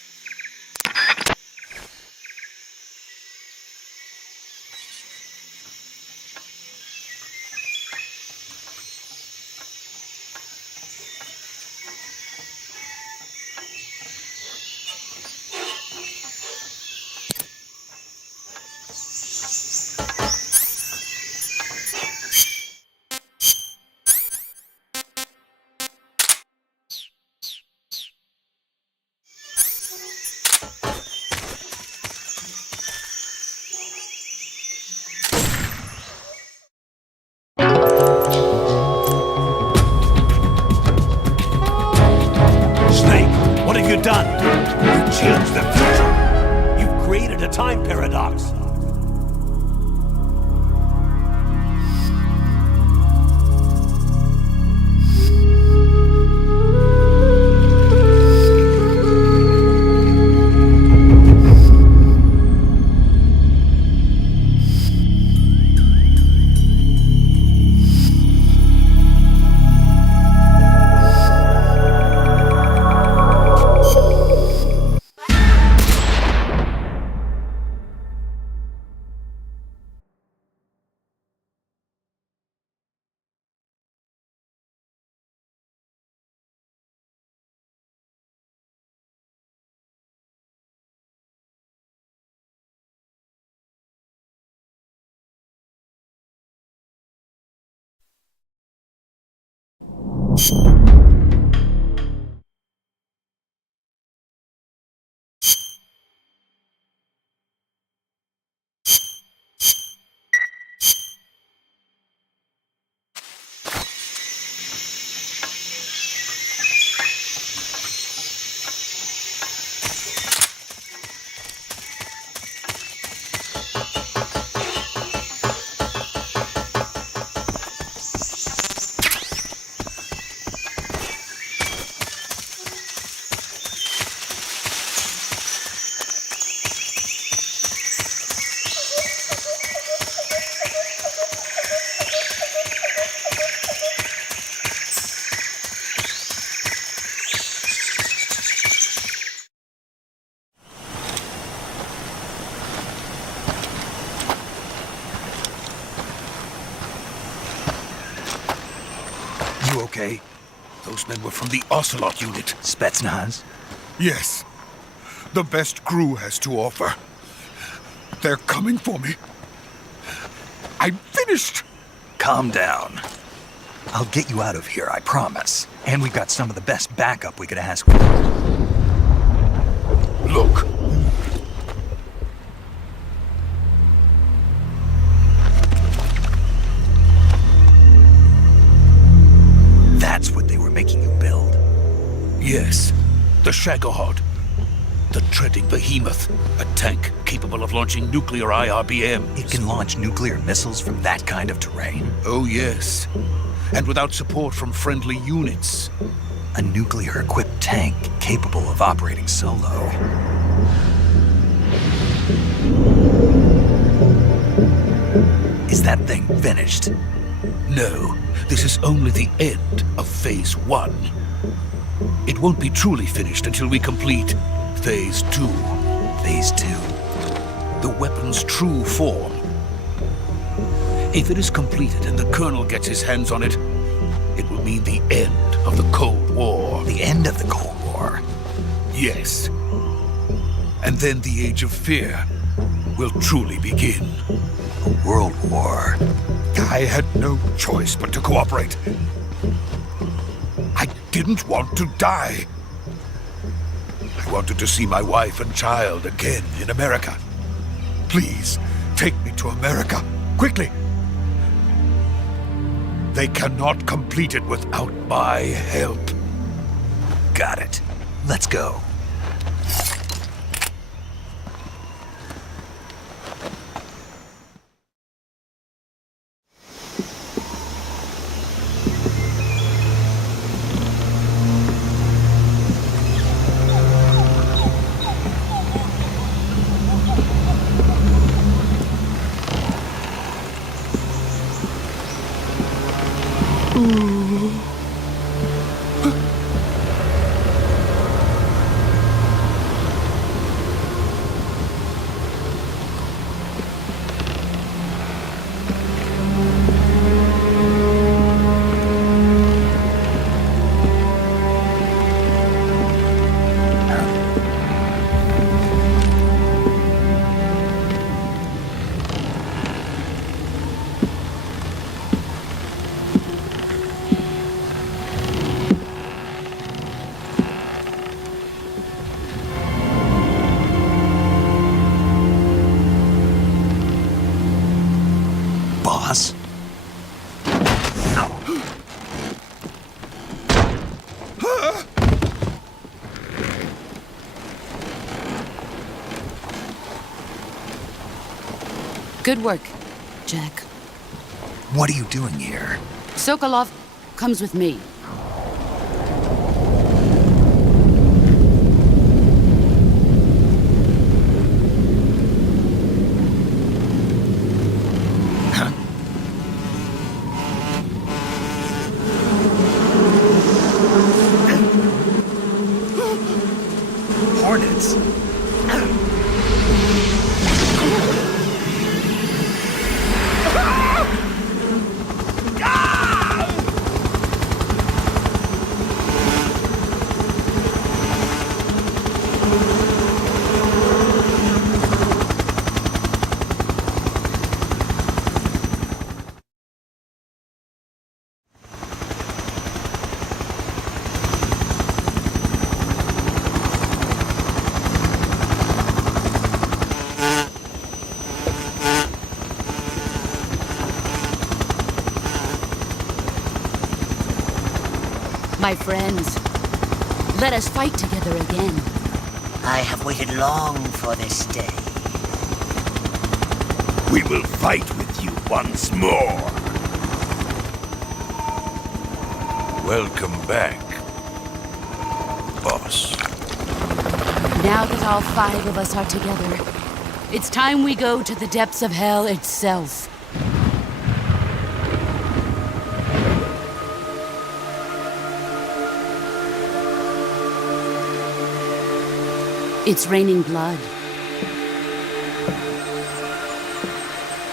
You okay? Those men were from the Ocelot unit. Spetsnaz? Yes. The best crew has to offer. They're coming for me. I'm finished. Calm down. I'll get you out of here, I promise. And we've got some of the best backup we could ask for. Look. That's what they were making you build? Yes. The Shagohod. The treading behemoth. A tank capable of launching nuclear IRBMs. It can launch nuclear missiles from that kind of terrain? Oh, yes. And without support from friendly units. A nuclear-equipped tank capable of operating solo. Is that thing finished? No, this is only the end of Phase 1. It won't be truly finished until we complete Phase 2. Phase 2? The weapon's true form. If it is completed and the Colonel gets his hands on it, it will mean the end of the Cold War. The end of the Cold War? Yes. And then the Age of Fear will truly begin. A world war? I had no choice but to cooperate. I didn't want to die. I wanted to see my wife and child again in America. Please, take me to America, quickly. They cannot complete it without my help. Got it. Let's go. Boss? Good work, Jack. What are you doing here? Sokolov comes with me. Hornets? My friends, let us fight together again. I have waited long for this day. We will fight with you once more. Welcome back, boss. Now that all 5 of us are together, it's time we go to the depths of hell itself. It's raining blood.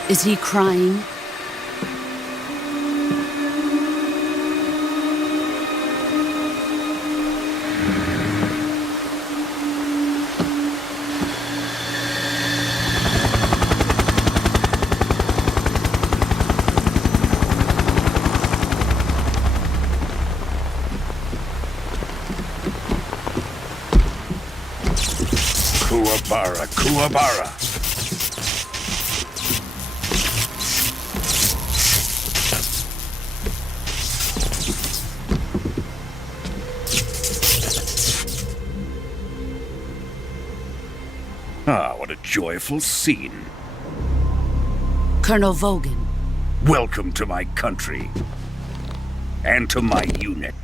Is he crying? Kuwabara, Kuwabara. Ah, what a joyful scene. Colonel Vogan. Welcome to my country. And to my unit.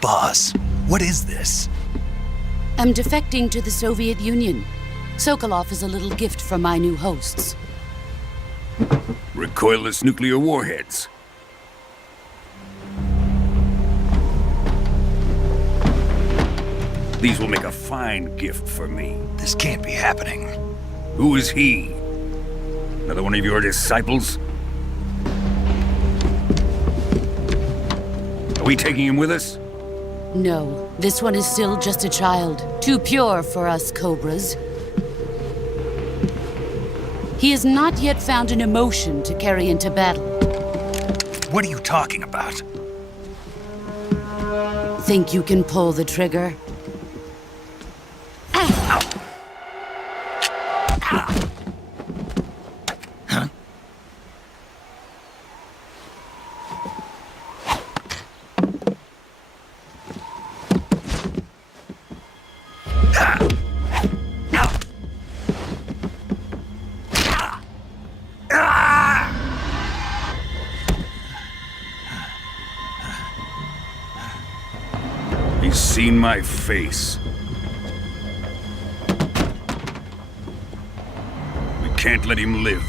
Boss, what is this? I'm defecting to the Soviet Union. Sokolov is a little gift from my new hosts. Recoilless nuclear warheads. These will make a fine gift for me. This can't be happening. Who is he? Another one of your disciples? Are we taking him with us? No, this one is still just a child. Too pure for us Cobras. He has not yet found an emotion to carry into battle. What are you talking about? Think you can pull the trigger? He's seen my face. We can't let him live.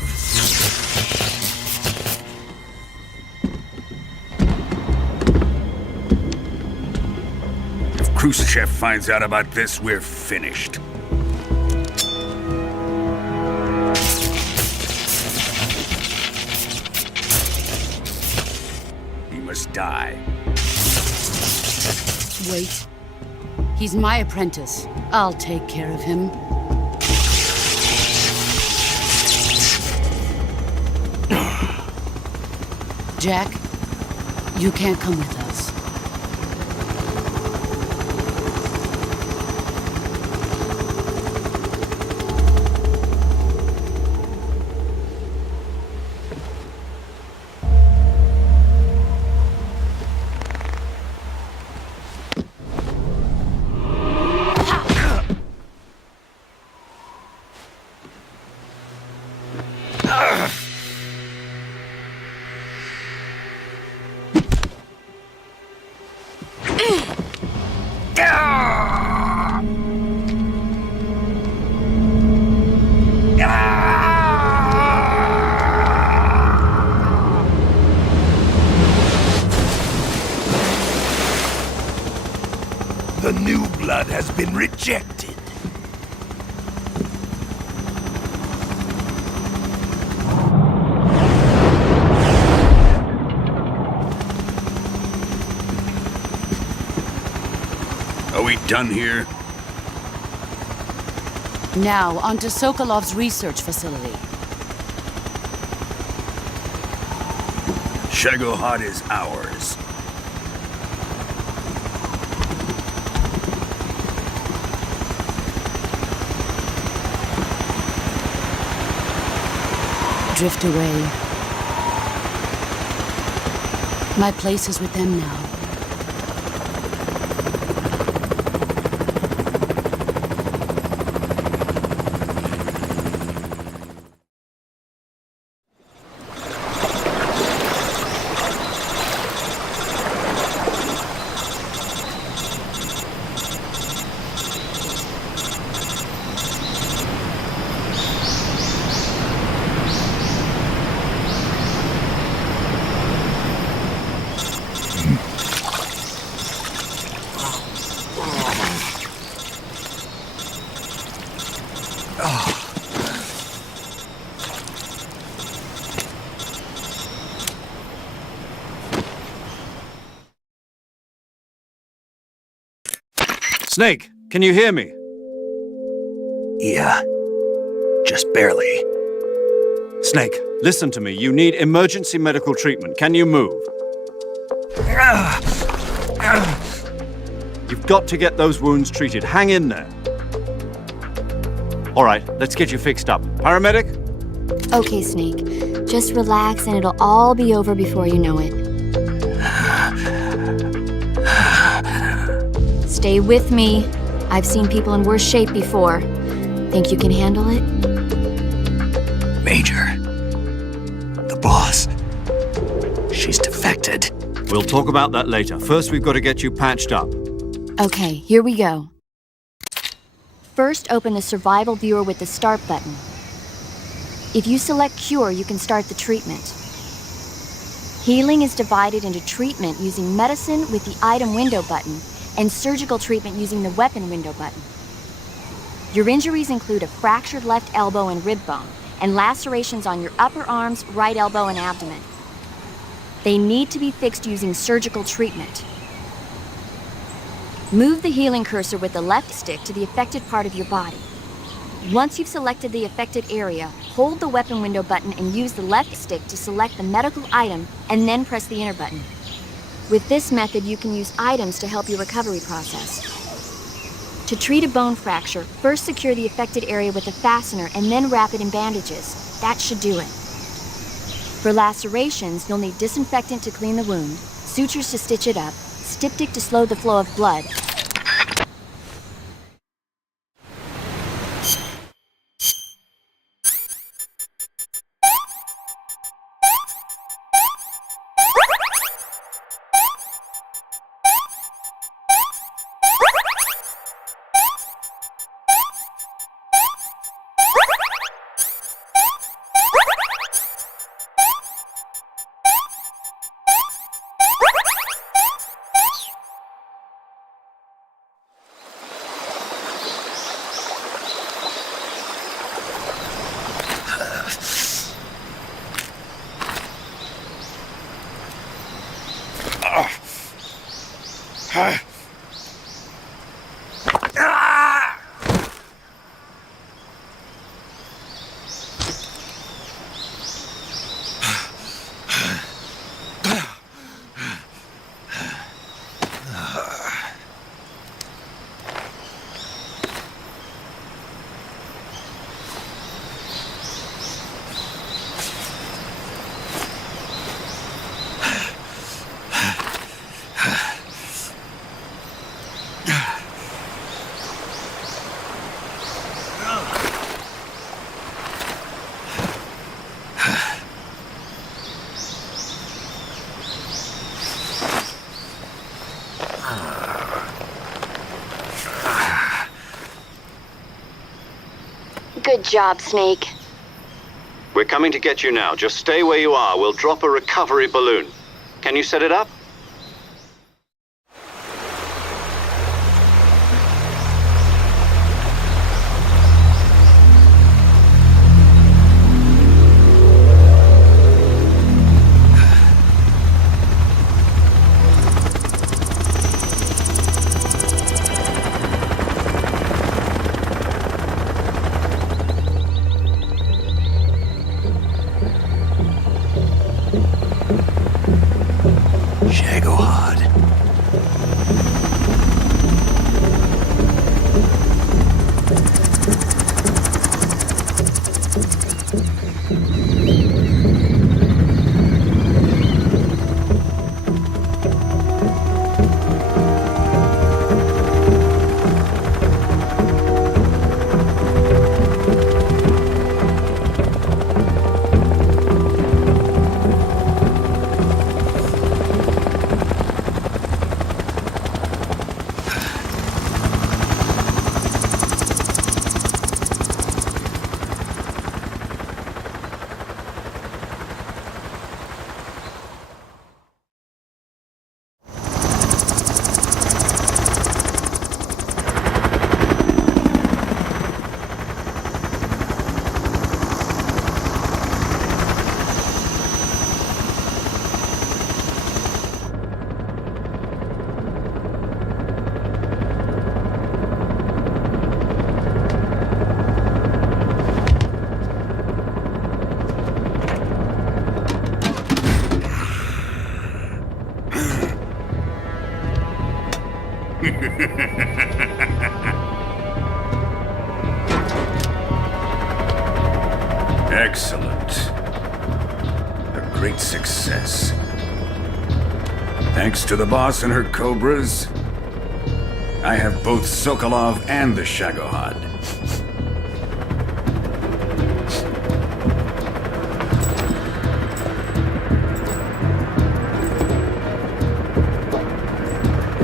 If Khrushchev finds out about this, we're finished. He must die. Wait. He's my apprentice. I'll take care of him. Jack, you can't come with us. The new blood has been rejected. Are we done here? Now, onto Sokolov's research facility. Shagohod is ours. Drift away. My place is with them now. Snake, can you hear me? Yeah, just barely. Snake, listen to me. You need emergency medical treatment. Can you move? You've got to get those wounds treated. Hang in there. All right, let's get you fixed up. Paramedic? Okay, Snake. Just relax and it'll all be over before you know it. Stay with me. I've seen people in worse shape before. Think you can handle it? Major. The boss. She's defected. We'll talk about that later. First, we've got to get you patched up. Okay, here we go. First, open the survival viewer with the start button. If you select cure, you can start the treatment. Healing is divided into treatment using medicine with the item window button and surgical treatment using the weapon window button. Your injuries include a fractured left elbow and rib bone, and lacerations on your upper arms, right elbow, and abdomen. They need to be fixed using surgical treatment. Move the healing cursor with the left stick to the affected part of your body. Once you've selected the affected area, hold the weapon window button and use the left stick to select the medical item, and then press the enter button. With this method, you can use items to help your recovery process. To treat a bone fracture, first secure the affected area with a fastener and then wrap it in bandages. That should do it. For lacerations, you'll need disinfectant to clean the wound, sutures to stitch it up, styptic to slow the flow of blood, Good job, Snake. We're coming to get you now. Just stay where you are. We'll drop a recovery balloon. Can you set it up? Excellent. A great success. Thanks to the boss and her cobras, I have both Sokolov and the Shagohod.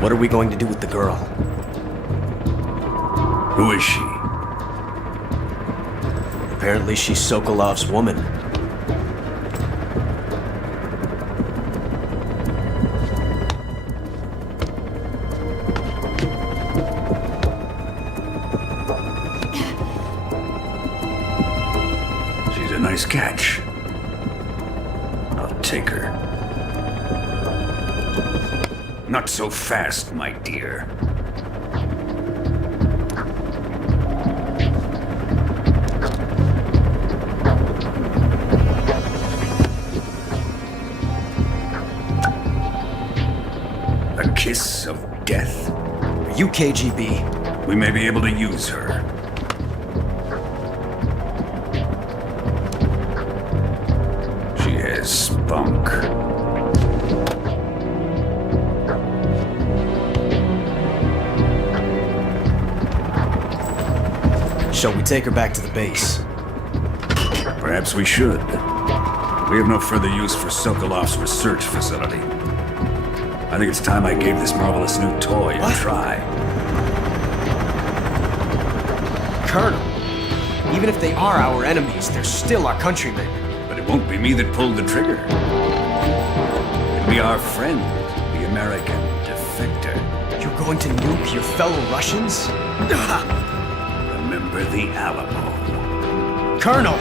What are we going to do with the girl? Who is she? Apparently she's Sokolov's woman. She's a nice catch. I'll take her. Not so fast, my dear. A kiss of death. Are you KGB? We may be able to use her. She has spunk. Shall we take her back to the base? Perhaps we should. We have no further use for Sokolov's research facility. I think it's time I gave this marvelous new toy a try. Colonel, even if they are our enemies, they're still our countrymen. But it won't be me that pulled the trigger. It'll be our friend, the American defector. You're going to nuke your fellow Russians? Remember the Alamo. Colonel!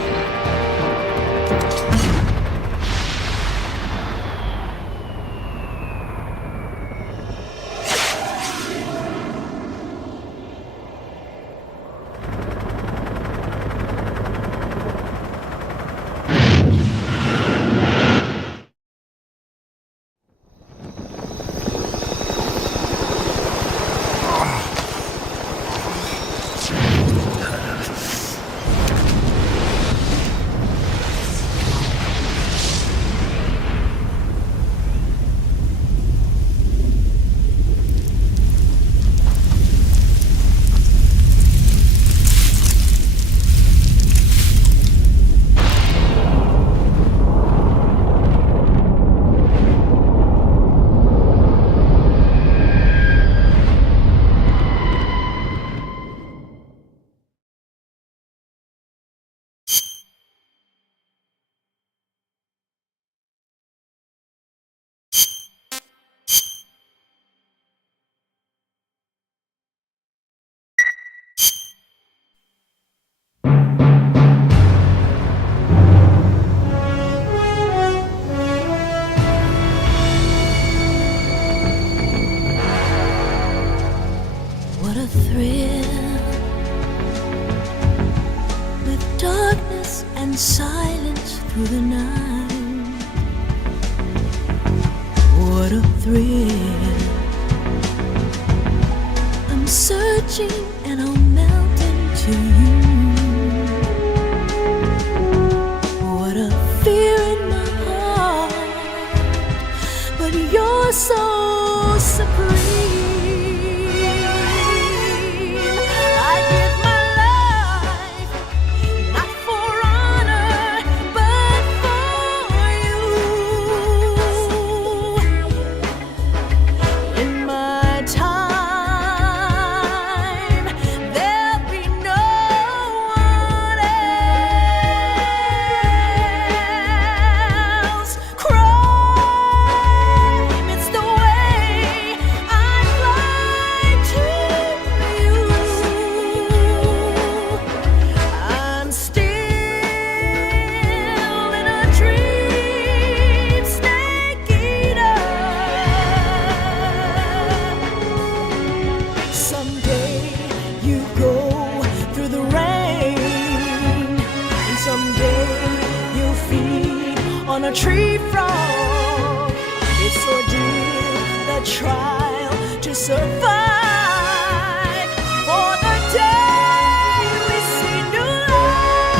What a thrill, with darkness and silence through the night. What a thrill, I'm searching and I'll melt into you. What a fear in my heart, but you're so supreme. A tree frog, it's ordeal, the trial to survive. For the day we see new light.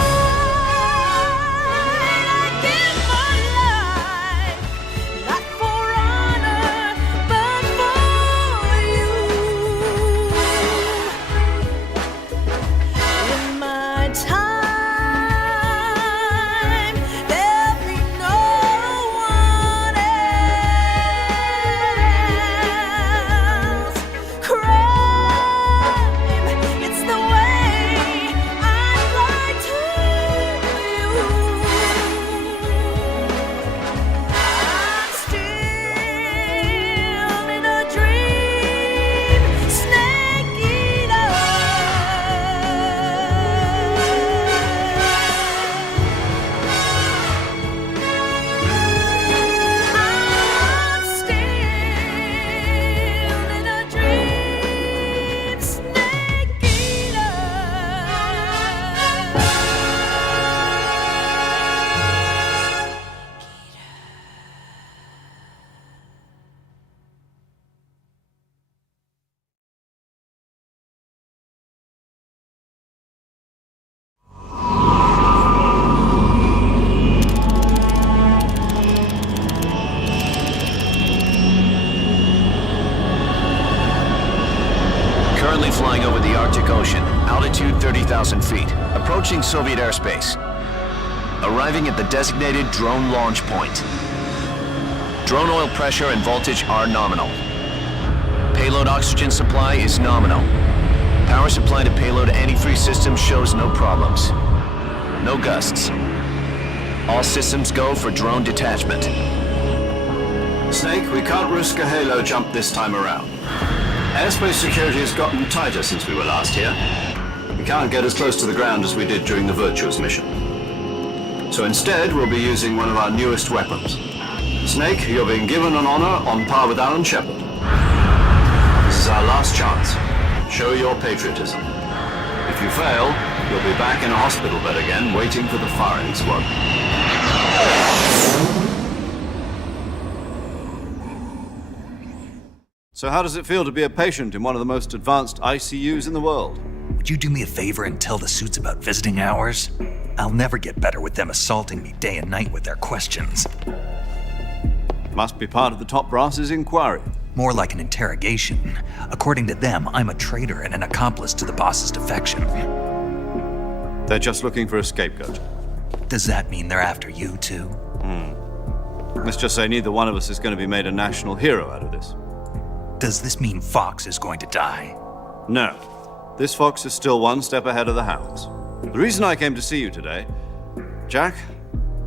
3,000 feet, approaching Soviet airspace. Arriving at the designated drone launch point. Drone oil pressure and voltage are nominal. Payload oxygen supply is nominal. Power supply to payload antifreeze system shows no problems. No gusts. All systems go for drone detachment. Snake, we can't risk a halo jump this time around. Airspace security has gotten tighter since we were last here. We can't get as close to the ground as we did during the Virtuous mission. So instead, we'll be using one of our newest weapons. Snake, you're being given an honor on par with Alan Shepard. This is our last chance. Show your patriotism. If you fail, you'll be back in a hospital bed again, waiting for the firing squad. So how does it feel to be a patient in one of the most advanced ICUs in the world? Would you do me a favor and tell the suits about visiting hours? I'll never get better with them assaulting me day and night with their questions. Must be part of the top brass's inquiry. More like an interrogation. According to them, I'm a traitor and an accomplice to the boss's defection. They're just looking for a scapegoat. Does that mean they're after you, too? Let's just say neither one of us is going to be made a national hero out of this. Does this mean Fox is going to die? No. This fox is still one step ahead of the hounds. The reason I came to see you today, Jack,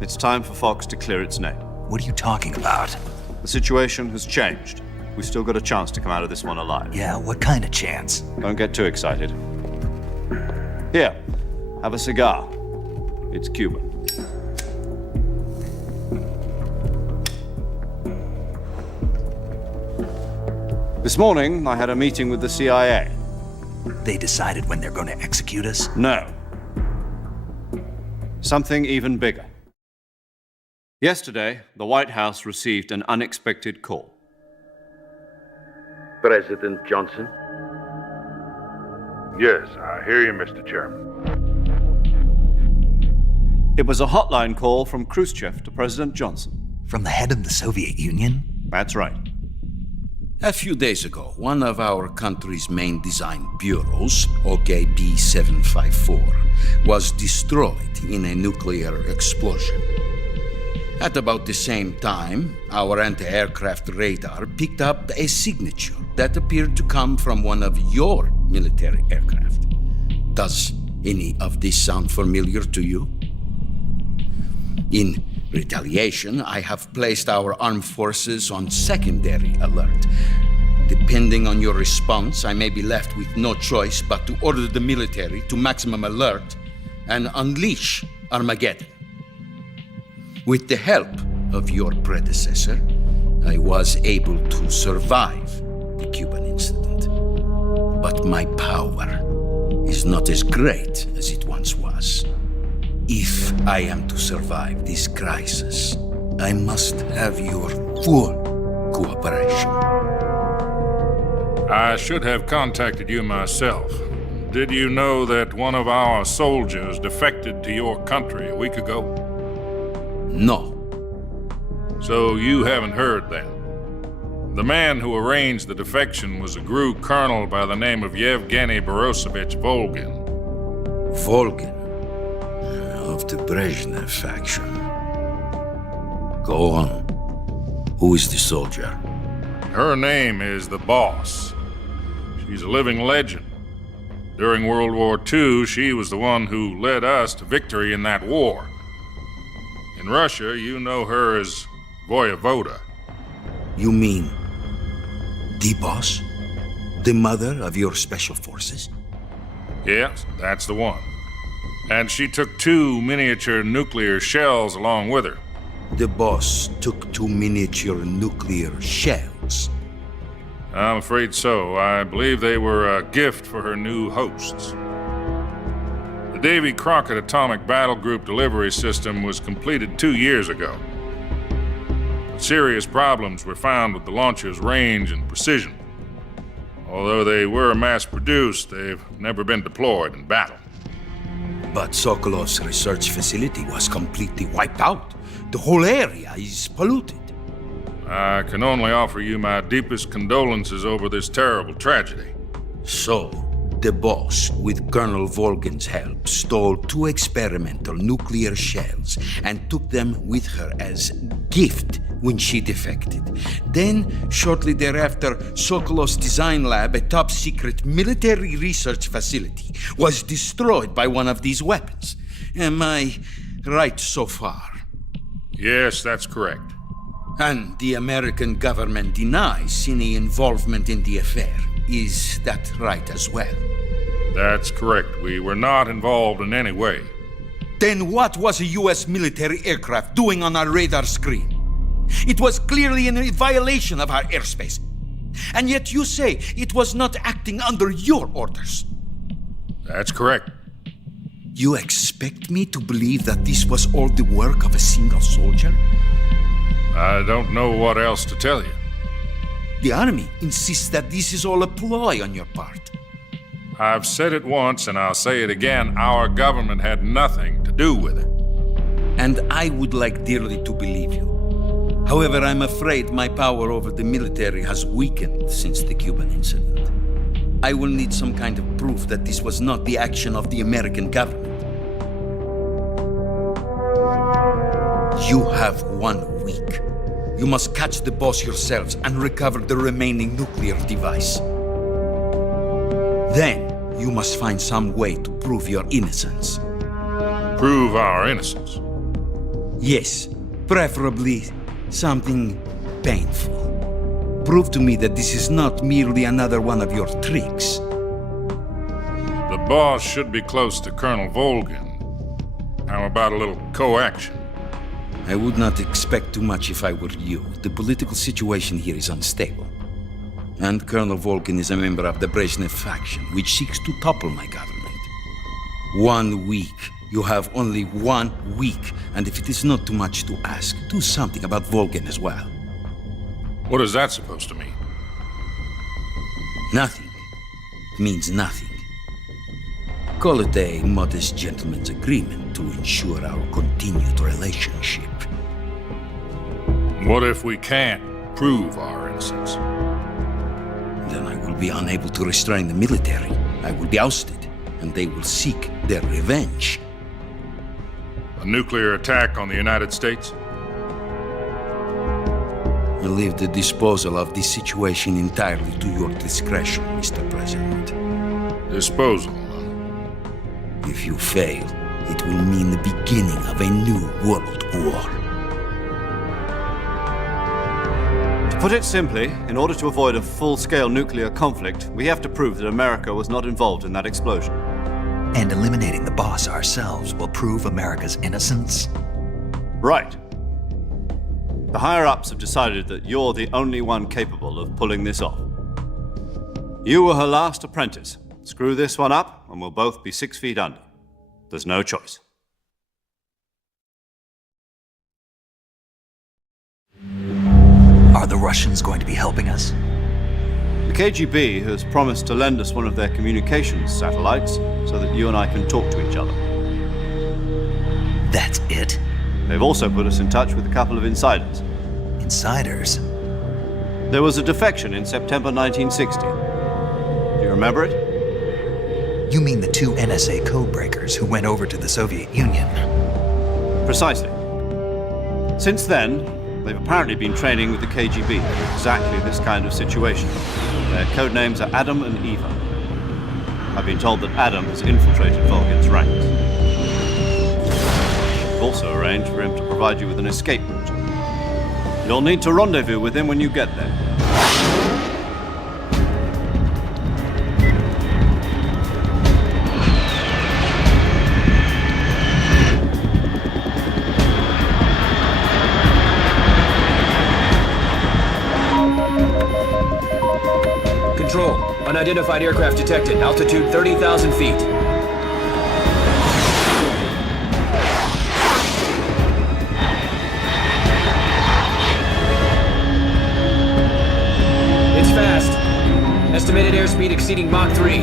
it's time for Fox to clear its name. What are you talking about? The situation has changed. We've still got a chance to come out of this one alive. Yeah, what kind of chance? Don't get too excited. Here, have a cigar. It's Cuban. This morning, I had a meeting with the CIA. They decided when they're going to execute us? No. Something even bigger. Yesterday, the White House received an unexpected call. President Johnson? Yes, I hear you, Mr. Chairman. It was a hotline call from Khrushchev to President Johnson. From the head of the Soviet Union? That's right. A few days ago, one of our country's main design bureaus, OKB 754, was destroyed in a nuclear explosion. At about the same time, our anti-aircraft radar picked up a signature that appeared to come from one of your military aircraft. Does any of this sound familiar to you? In retaliation, I have placed our armed forces on secondary alert. Depending on your response, I may be left with no choice but to order the military to maximum alert and unleash Armageddon. With the help of your predecessor, I was able to survive the Cuban incident. But my power is not as great as it once was. If I am to survive this crisis, I must have your full cooperation. I should have contacted you myself. Did you know that one of our soldiers defected to your country a week ago? No. So you haven't heard then. The man who arranged the defection was a GRU colonel by the name of Yevgeny Borisovich Volgin. Volgin? Of the Brezhnev faction. Go on. Who is the soldier? Her name is the Boss. She's a living legend. During World War II, she was the one who led us to victory in that war. In Russia, you know her as Voyevoda. You mean the Boss? The mother of your special forces? Yes, that's the one. And she took 2 miniature nuclear shells along with her. The Boss took 2 miniature nuclear shells? I'm afraid so. I believe they were a gift for her new hosts. The Davy Crockett Atomic Battle Group delivery system was completed 2 years ago. But serious problems were found with the launcher's range and precision. Although they were mass-produced, they've never been deployed in battle. But Sokolov's research facility was completely wiped out. The whole area is polluted. I can only offer you my deepest condolences over this terrible tragedy. So, The boss, with Colonel Volgin's help, stole 2 experimental nuclear shells and took them with her as gift when she defected. Then, shortly thereafter, Sokolov's design lab, a top-secret military research facility, was destroyed by one of these weapons. Am I right so far? Yes, that's correct. And the American government denies any involvement in the affair. Is that right as well? That's correct. We were not involved in any way. Then what was a U.S. military aircraft doing on our radar screen? It was clearly in violation of our airspace. And yet you say it was not acting under your orders. That's correct. You expect me to believe that this was all the work of a single soldier? I don't know what else to tell you. The Army insists that this is all a ploy on your part. I've said it once and I'll say it again. Our government had nothing to do with it. And I would like dearly to believe you. However, I'm afraid my power over the military has weakened since the Cuban incident. I will need some kind of proof that this was not the action of the American government. You have 1 week. You must catch the boss yourselves and recover the remaining nuclear device. Then, you must find some way to prove your innocence. Prove our innocence? Yes, preferably something painful. Prove to me that this is not merely another one of your tricks. The boss should be close to Colonel Volgin. How about a little coaction? I would not expect too much if I were you. The political situation here is unstable. And Colonel Volgin is a member of the Brezhnev faction, which seeks to topple my government. 1 week. You have only 1 week. And if it is not too much to ask, do something about Volgin as well. What is that supposed to mean? Nothing. It means nothing. Call it a modest gentleman's agreement to ensure our continued relationship. What if we can't prove our innocence? Then I will be unable to restrain the military. I will be ousted, and they will seek their revenge. A nuclear attack on the United States? I leave the disposal of this situation entirely to your discretion, Mr. President. Disposal? If you fail, it will mean the beginning of a new world war. To put it simply, in order to avoid a full-scale nuclear conflict, we have to prove that America was not involved in that explosion. And eliminating the boss ourselves will prove America's innocence? Right. The higher-ups have decided that you're the only one capable of pulling this off. You were her last apprentice. Screw this one up, and we'll both be 6 feet under. There's no choice. Are the Russians going to be helping us? The KGB has promised to lend us one of their communications satellites so that you and I can talk to each other. That's it? They've also put us in touch with a couple of insiders. Insiders? There was a defection in September 1960. Do you remember it? You mean the 2 NSA codebreakers who went over to the Soviet Union? Precisely. Since then, they've apparently been training with the KGB for exactly this kind of situation. Their code names are Adam and Eva. I've been told that Adam has infiltrated Volgin's ranks. We've also arranged for him to provide you with an escape route. You'll need to rendezvous with him when you get there. Control. Unidentified aircraft detected. Altitude 30,000 feet. It's fast. Estimated airspeed exceeding Mach 3.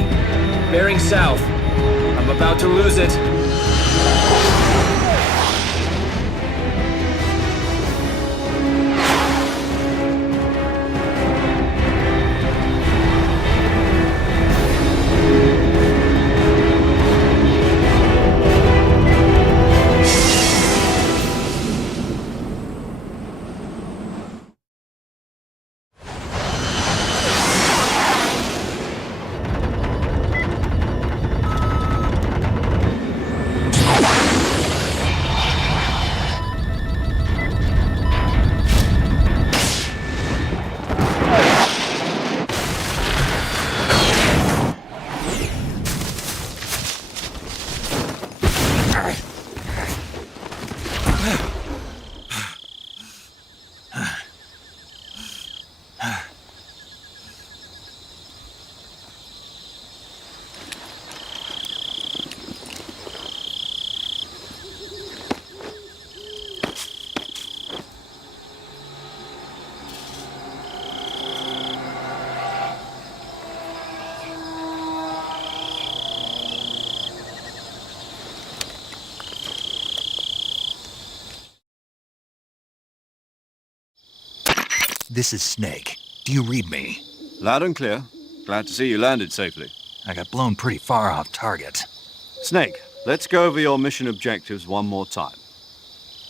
Bearing south. I'm about to lose it. This is Snake. Do you read me? Loud and clear. Glad to see you landed safely. I got blown pretty far off target. Snake, let's go over your mission objectives one more time.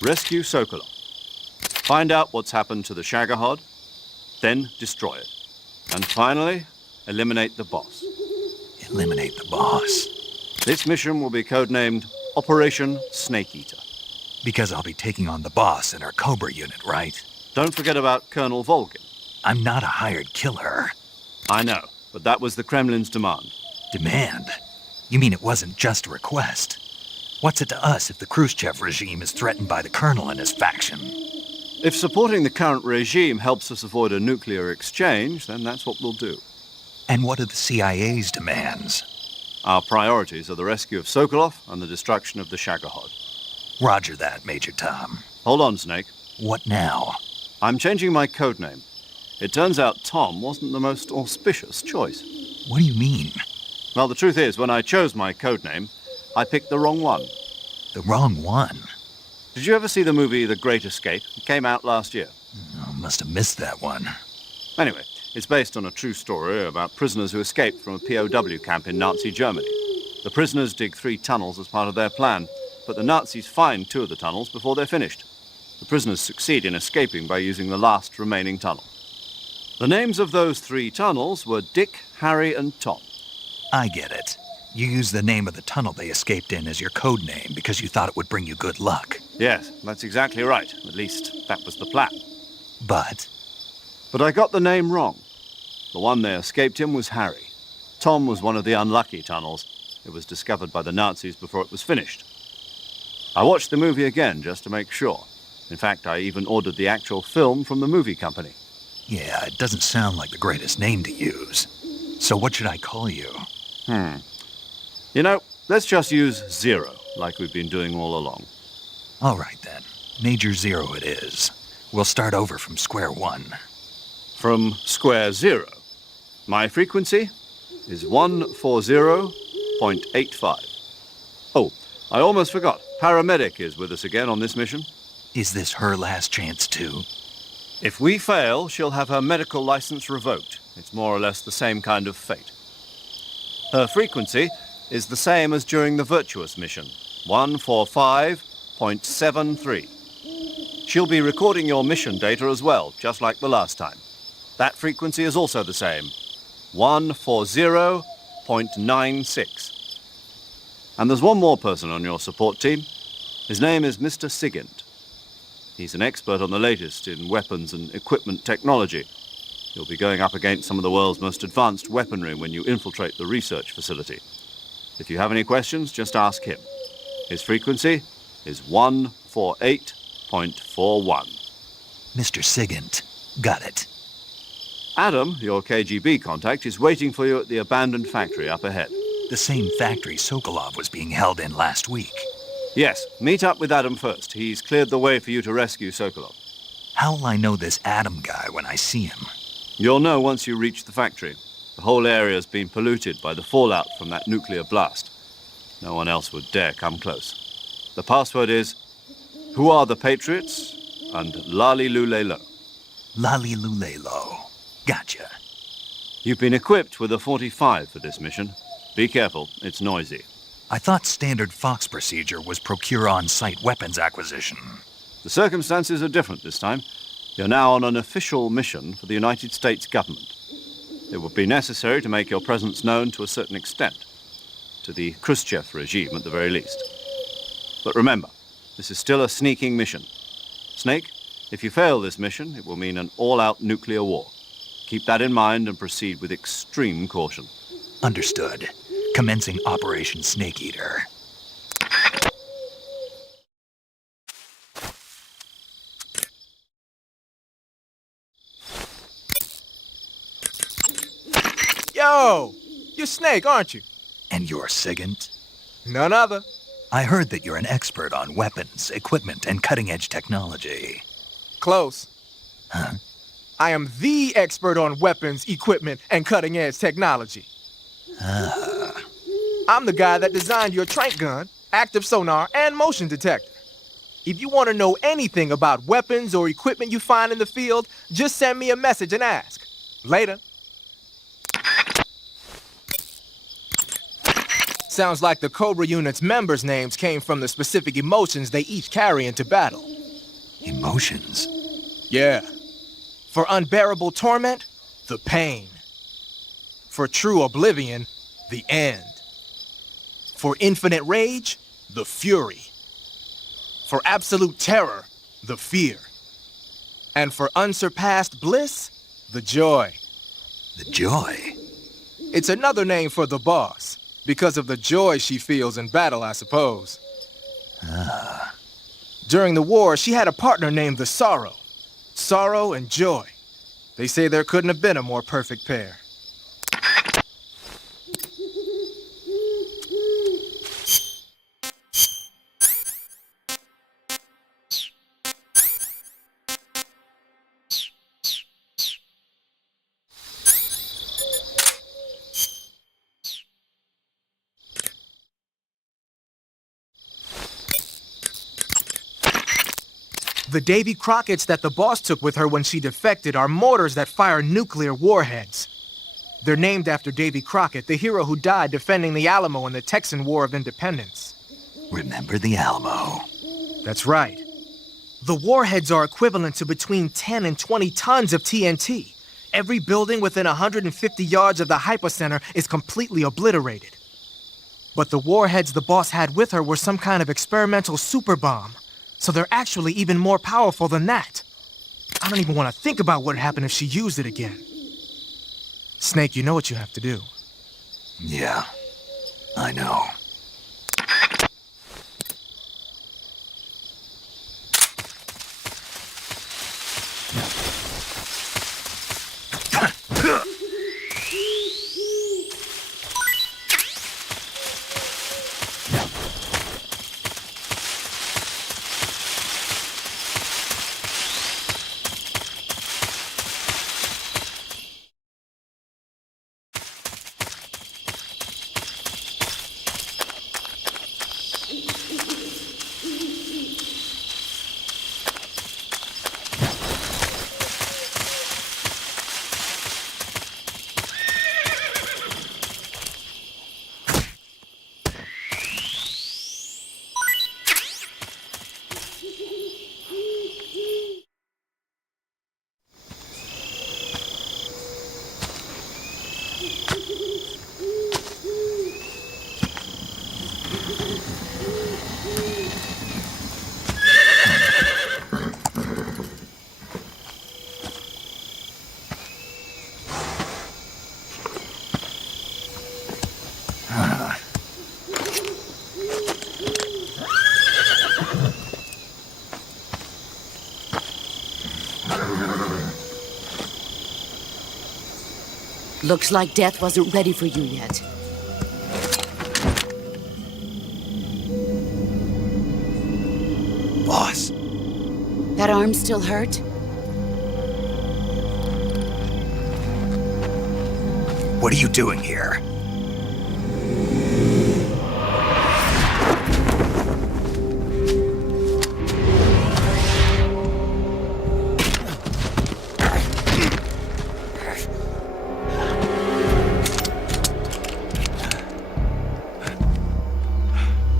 Rescue Sokolov. Find out what's happened to the Shagohod, then destroy it. And finally, eliminate the boss. Eliminate the boss? This mission will be codenamed Operation Snake Eater. Because I'll be taking on the boss in our Cobra unit, right? Don't forget about Colonel Volgin. I'm not a hired killer. I know, but that was the Kremlin's demand. Demand? You mean it wasn't just a request? What's it to us if the Khrushchev regime is threatened by the Colonel and his faction? If supporting the current regime helps us avoid a nuclear exchange, then that's what we'll do. And what are the CIA's demands? Our priorities are the rescue of Sokolov and the destruction of the Shagohod. Roger that, Major Tom. Hold on, Snake. What now? I'm changing my codename. It turns out Tom wasn't the most auspicious choice. What do you mean? Well, the truth is, when I chose my codename, I picked the wrong one. The wrong one? Did you ever see the movie The Great Escape? It came out last year. Oh, must have missed that one. Anyway, it's based on a true story about prisoners who escaped from a POW camp in Nazi Germany. The prisoners dig 3 tunnels as part of their plan, but the Nazis find 2 of the tunnels before they're finished. The prisoners succeed in escaping by using the last remaining tunnel. The names of those 3 tunnels were Dick, Harry, and Tom. I get it. You used the name of the tunnel they escaped in as your code name because you thought it would bring you good luck. Yes, that's exactly right. At least, that was the plan. But I got the name wrong. The one they escaped in was Harry. Tom was one of the unlucky tunnels. It was discovered by the Nazis before it was finished. I watched the movie again just to make sure. In fact, I even ordered the actual film from the movie company. Yeah, it doesn't sound like the greatest name to use. So what should I call you? You know, let's just use Zero, like we've been doing all along. All right, then. Major Zero it is. We'll start over from square one. From square zero. My frequency is 140.85. Oh, I almost forgot. Paramedic is with us again on this mission. Is this her last chance, too? If we fail, she'll have her medical license revoked. It's more or less the same kind of fate. Her frequency is the same as during the Virtuous mission, 145.73. She'll be recording your mission data as well, just like the last time. That frequency is also the same, 140.96. And there's one more person on your support team. His name is Mr. Sigint. He's an expert on the latest in weapons and equipment technology. You'll be going up against some of the world's most advanced weaponry when you infiltrate the research facility. If you have any questions, just ask him. His frequency is 148.41. Mr. Sigint. Got it. Adam, your KGB contact, is waiting for you at the abandoned factory up ahead. The same factory Sokolov was being held in last week. Yes, meet up with Adam first. He's cleared the way for you to rescue Sokolov. How'll I know this Adam guy when I see him? You'll know once you reach the factory. The whole area's been polluted by the fallout from that nuclear blast. No one else would dare come close. The password is, "Who are the Patriots?" and "Lali Lulelo." Lali Lulelo. Gotcha. You've been equipped with a 45 for this mission. Be careful, it's noisy. I thought standard Fox procedure was procure on-site weapons acquisition. The circumstances are different this time. You're now on an official mission for the United States government. It would be necessary to make your presence known to a certain extent. To the Khrushchev regime, at the very least. But remember, this is still a sneaking mission. Snake, if you fail this mission, it will mean an all-out nuclear war. Keep that in mind and proceed with extreme caution. Understood. Commencing Operation Snake Eater. Yo! You're Snake, aren't you? And you're Sigint? None other. I heard that you're an expert on weapons, equipment, and cutting-edge technology. Close. Huh? I am the expert on weapons, equipment, and cutting-edge technology. I'm the guy that designed your trank gun, active sonar, and motion detector. If you want to know anything about weapons or equipment you find in the field, just send me a message and ask. Later. Sounds like the Cobra unit's members' names came from the specific emotions they each carry into battle. Emotions? Yeah. For unbearable torment, the pain. For true oblivion, the end. For infinite rage, the fury. For absolute terror, the fear. And for unsurpassed bliss, the joy. The joy? It's another name for the boss, because of the joy she feels in battle, I suppose. Ah. During the war, she had a partner named the Sorrow. Sorrow and joy. They say there couldn't have been a more perfect pair. The Davy Crockett's that the boss took with her when she defected are mortars that fire nuclear warheads. They're named after Davy Crockett, the hero who died defending the Alamo in the Texan War of Independence. Remember the Alamo. That's right. The warheads are equivalent to between 10 and 20 tons of TNT. Every building within 150 yards of the hypocenter is completely obliterated. But the warheads the boss had with her were some kind of experimental super bomb. So they're actually even more powerful than that. I don't even want to think about what would happen if she used it again. Snake, you know what you have to do. Yeah, I know. Looks like death wasn't ready for you yet. Boss. That arm still hurt? What are you doing here?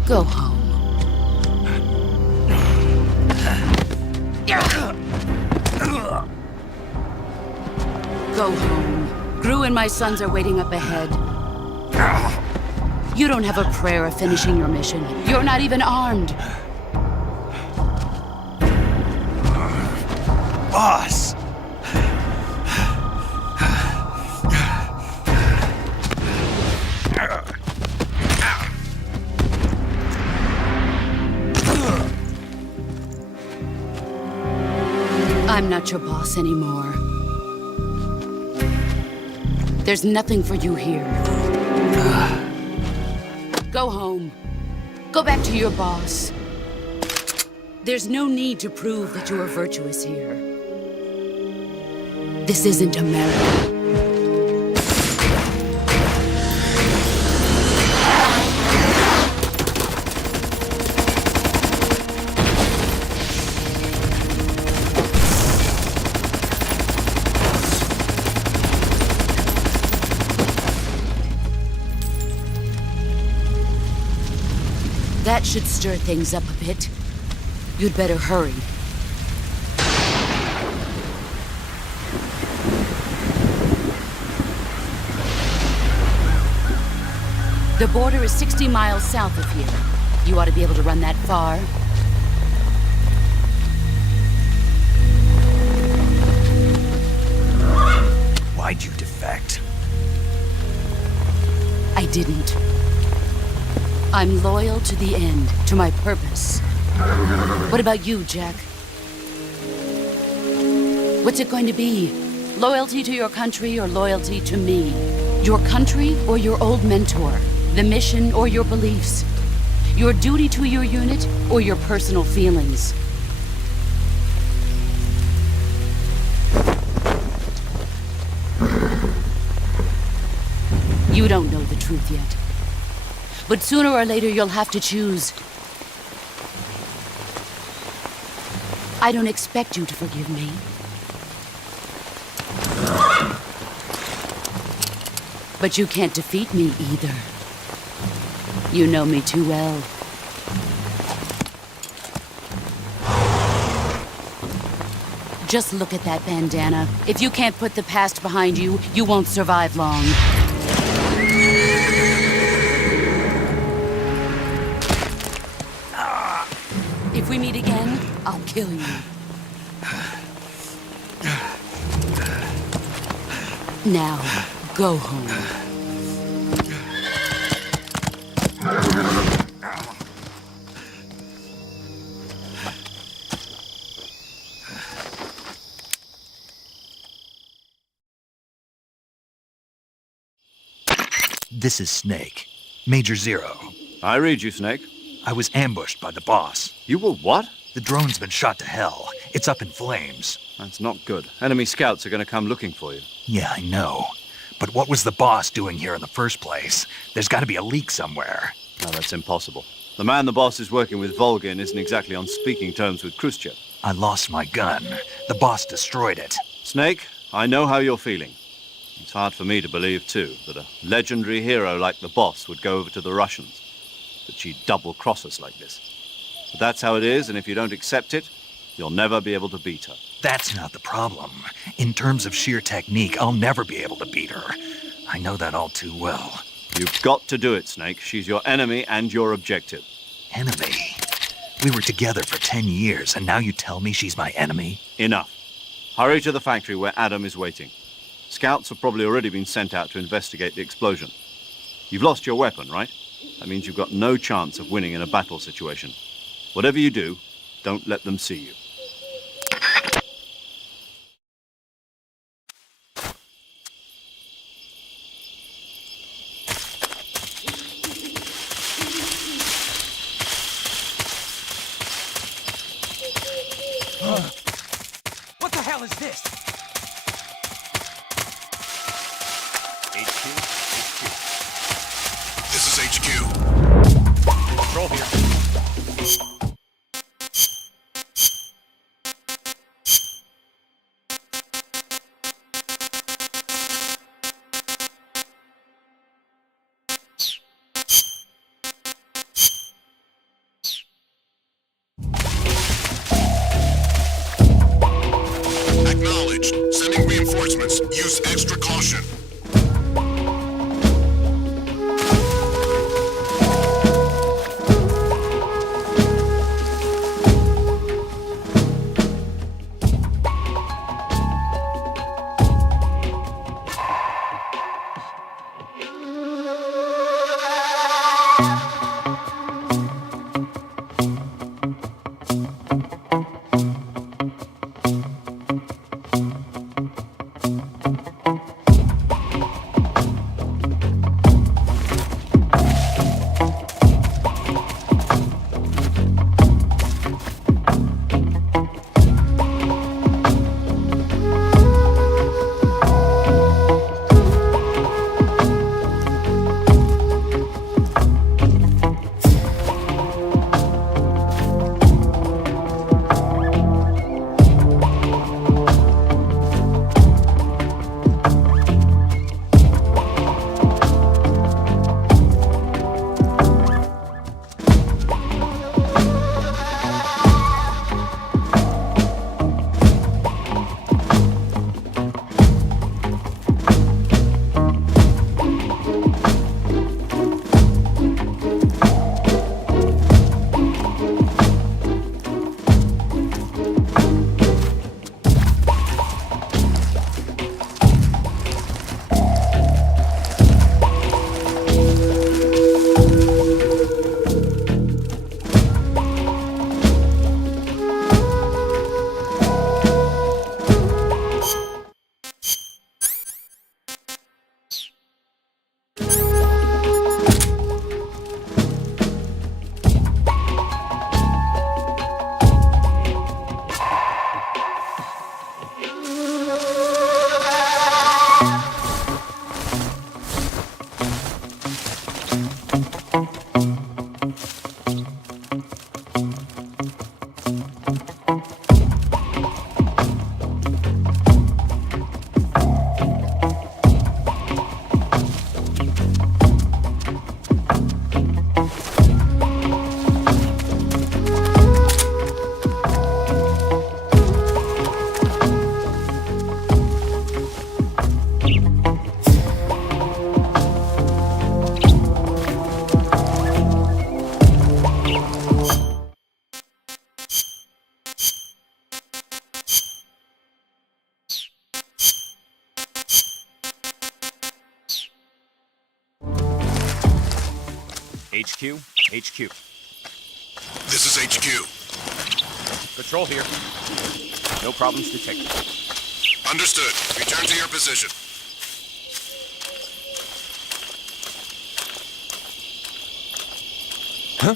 Go home. Go home. Gru and my sons are waiting up ahead. You don't have a prayer of finishing your mission. You're not even armed. Boss! I'm not your boss anymore. There's nothing for you here. Go home. Go back to your boss. There's no need to prove that you are virtuous here. This isn't America. That should stir things up a bit. You'd better hurry. The border is 60 miles south of here. You ought to be able to run that far. Why'd you defect? I didn't. I'm loyal to the end, to my purpose. What about you, Jack? What's it going to be? Loyalty to your country or loyalty to me? Your country or your old mentor? The mission or your beliefs? Your duty to your unit or your personal feelings? You don't know the truth yet. But sooner or later you'll have to choose. I don't expect you to forgive me. But you can't defeat me either. You know me too well. Just look at that bandana. If you can't put the past behind you, you won't survive long. If we meet again, I'll kill you. Now, go home. This is Snake. Major Zero. I read you, Snake. I was ambushed by the boss. You were what? The drone's been shot to hell. It's up in flames. That's not good. Enemy scouts are going to come looking for you. Yeah, I know. But what was the boss doing here in the first place? There's got to be a leak somewhere. No, that's impossible. The man the boss is working with, Volgin, isn't exactly on speaking terms with Khrushchev. I lost my gun. The boss destroyed it. Snake, I know how you're feeling. It's hard for me to believe, too, that a legendary hero like the boss would go over to the Russians. That she'd double-cross us like this. But that's how it is, and if you don't accept it, you'll never be able to beat her. That's not the problem. In terms of sheer technique, I'll never be able to beat her. I know that all too well. You've got to do it, Snake. She's your enemy and your objective. Enemy? We were together for 10 years, and now you tell me she's my enemy? Enough. Hurry to the factory where Adam is waiting. Scouts have probably already been sent out to investigate the explosion. You've lost your weapon, right? That means you've got no chance of winning in a battle situation. Whatever you do, don't let them see you. What the hell is this? This is HQ. Control here. Acknowledged. Sending reinforcements. Use extra caution. HQ, HQ. This is HQ. Patrol here. No problems detected. Understood. Return to your position. Huh?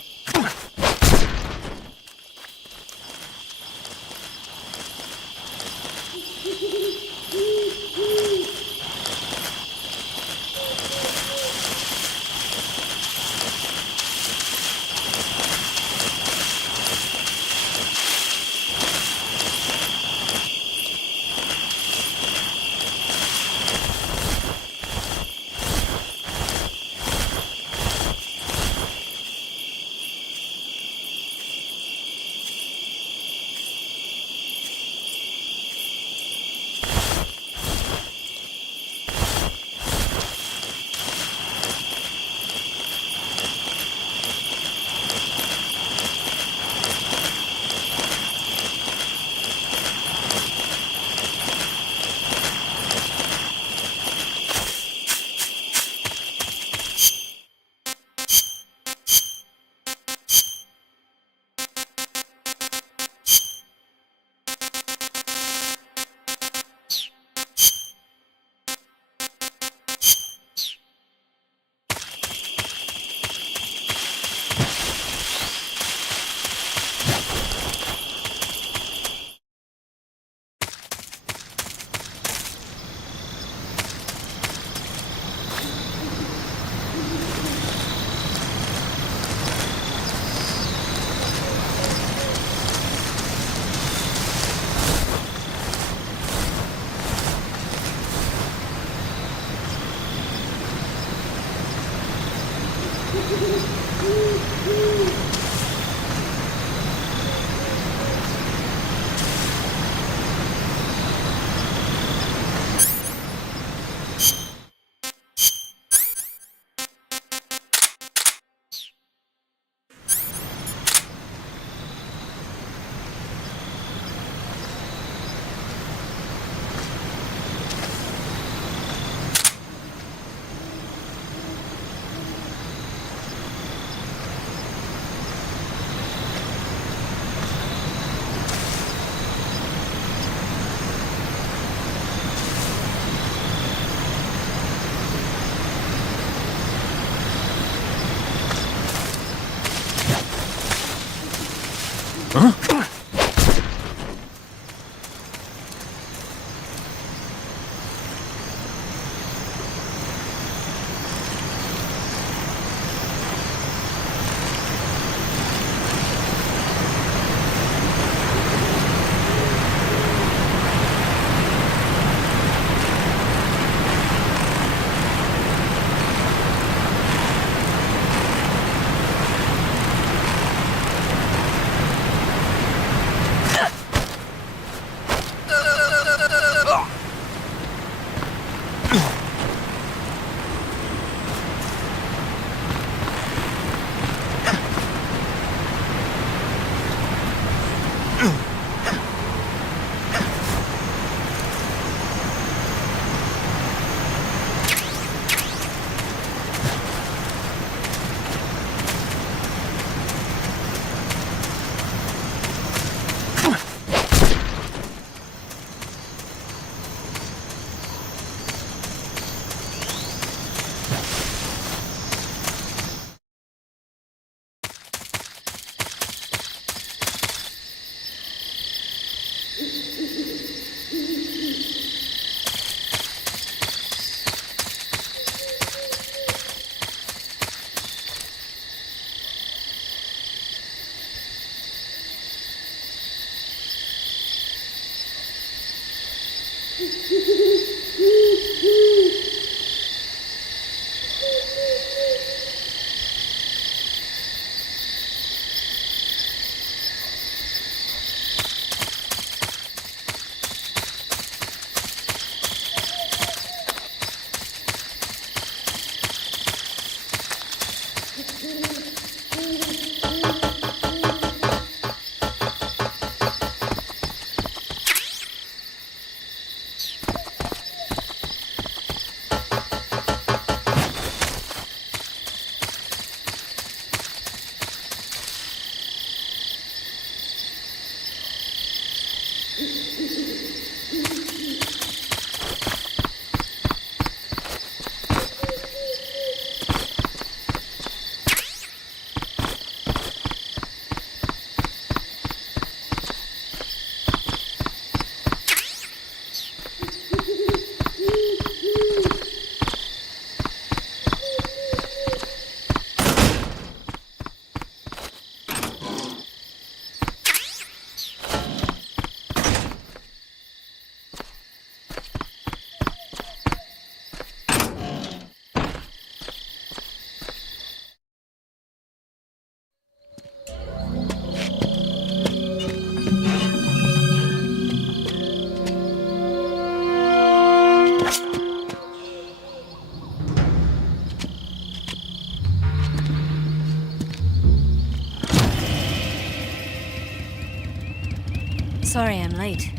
Sorry I'm late.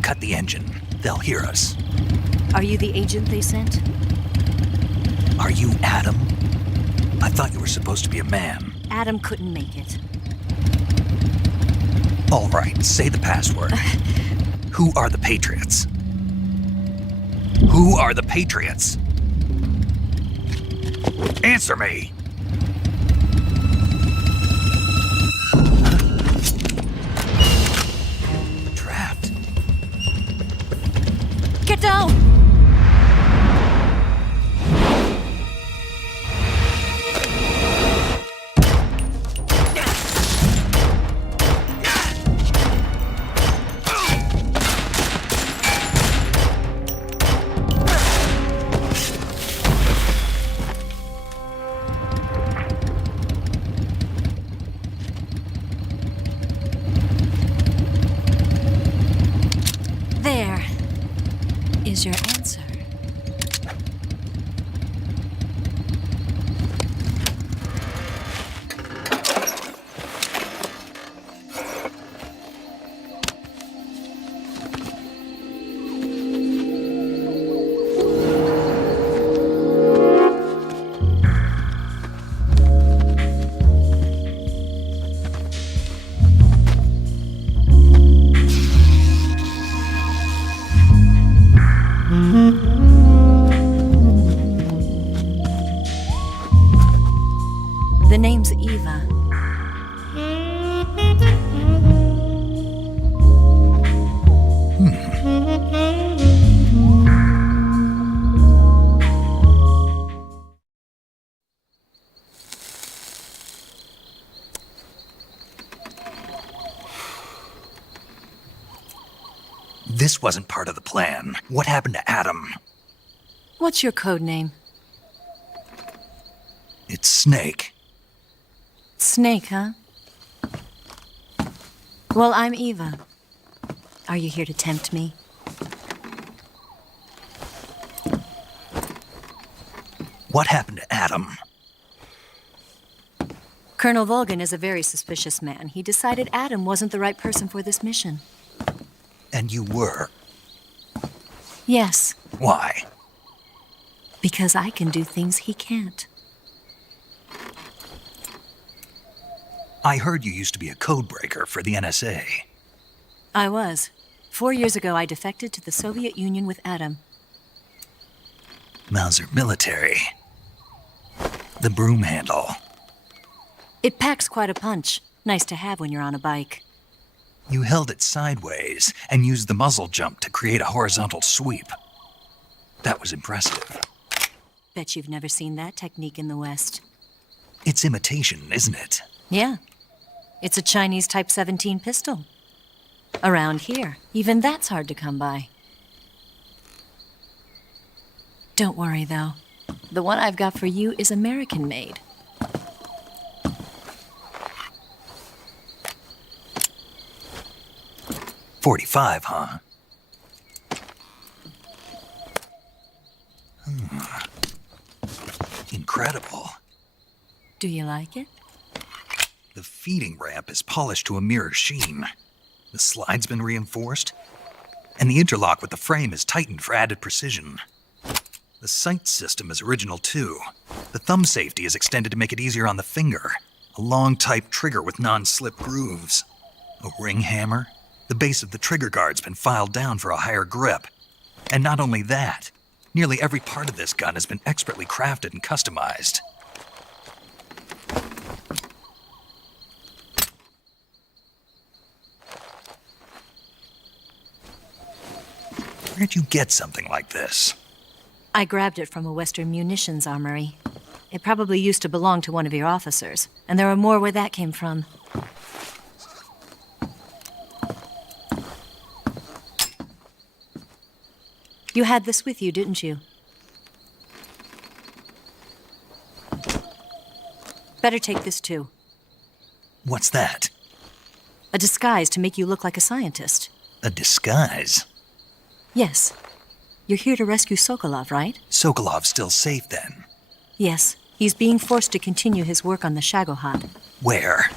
Cut the engine. They'll hear us. Are you the agent they sent? Are you Adam? I thought you were supposed to be a man. Adam couldn't make it. All right, say the password. Who are the Patriots? Who are the Patriots? Answer me! Trapped. Get down! There is your answer. The name's Eva. This wasn't part of the plan. What happened to Adam? What's your code name? It's Snake. Snake, huh? Well, I'm Eva. Are you here to tempt me? What happened to Adam? Colonel Volgin is a very suspicious man. He decided Adam wasn't the right person for this mission. And you were? Yes, Why? because I can do things he can't. I heard you used to be a codebreaker for the NSA. I was. 4 years ago, I defected to the Soviet Union with Adam. Mauser military. The broom handle. It packs quite a punch. Nice to have when you're on a bike. You held it sideways and used the muzzle jump to create a horizontal sweep. That was impressive. Bet you've never seen that technique in the West. It's imitation, isn't it? Yeah. It's a Chinese Type 17 pistol. Around here, even that's hard to come by. Don't worry, though. The one I've got for you is American-made. .45, huh? Incredible. Do you like it? The feeding ramp is polished to a mirror sheen. The slide's been reinforced, and the interlock with the frame is tightened for added precision. The sight system is original too. The thumb safety is extended to make it easier on the finger. A long type trigger with non-slip grooves. A ring hammer. The base of the trigger guard's been filed down for a higher grip. And not only that, nearly every part of this gun has been expertly crafted and customized. Where'd you get something like this? I grabbed it from a Western munitions armory. It probably used to belong to one of your officers, and there are more where that came from. You had this with you, didn't you? Better take this too. What's that? A disguise to make you look like a scientist. A disguise? Yes. You're here to rescue Sokolov, right? Sokolov's still safe then? Yes. He's being forced to continue his work on the Shagohod. Where?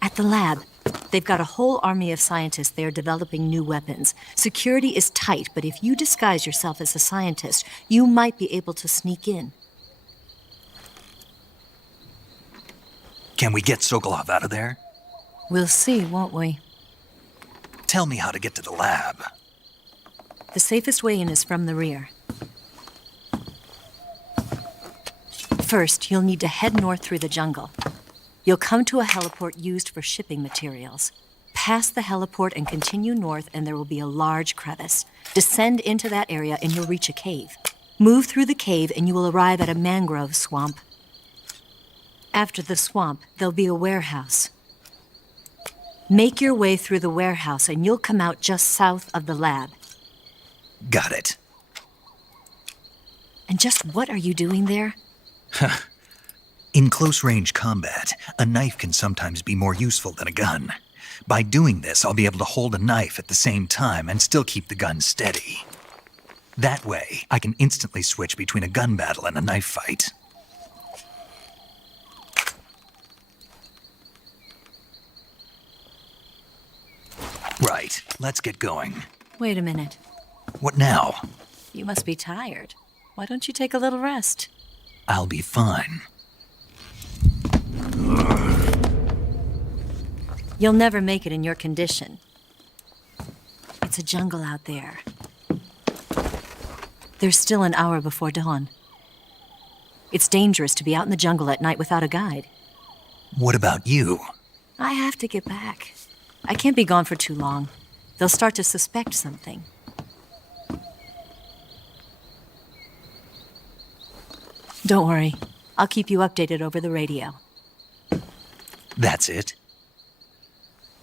At the lab. They've got a whole army of scientists there developing new weapons. Security is tight, but if you disguise yourself as a scientist, you might be able to sneak in. Can we get Sokolov out of there? We'll see, won't we? Tell me how to get to the lab. The safest way in is from the rear. First, you'll need to head north through the jungle. You'll come to a heliport used for shipping materials. Pass the heliport and continue north, and there will be a large crevice. Descend into that area, and you'll reach a cave. Move through the cave, and you will arrive at a mangrove swamp. After the swamp, there'll be a warehouse. Make your way through the warehouse, and you'll come out just south of the lab. Got it. And just what are you doing there? In close-range combat, a knife can sometimes be more useful than a gun. By doing this, I'll be able to hold a knife at the same time and still keep the gun steady. That way, I can instantly switch between a gun battle and a knife fight. Right, let's get going. Wait a minute. What now? You must be tired. Why don't you take a little rest? I'll be fine. You'll never make it in your condition. It's a jungle out there. There's still an hour before dawn. It's dangerous to be out in the jungle at night without a guide. What about you? I have to get back. I can't be gone for too long. They'll start to suspect something. Don't worry. I'll keep you updated over the radio. That's it?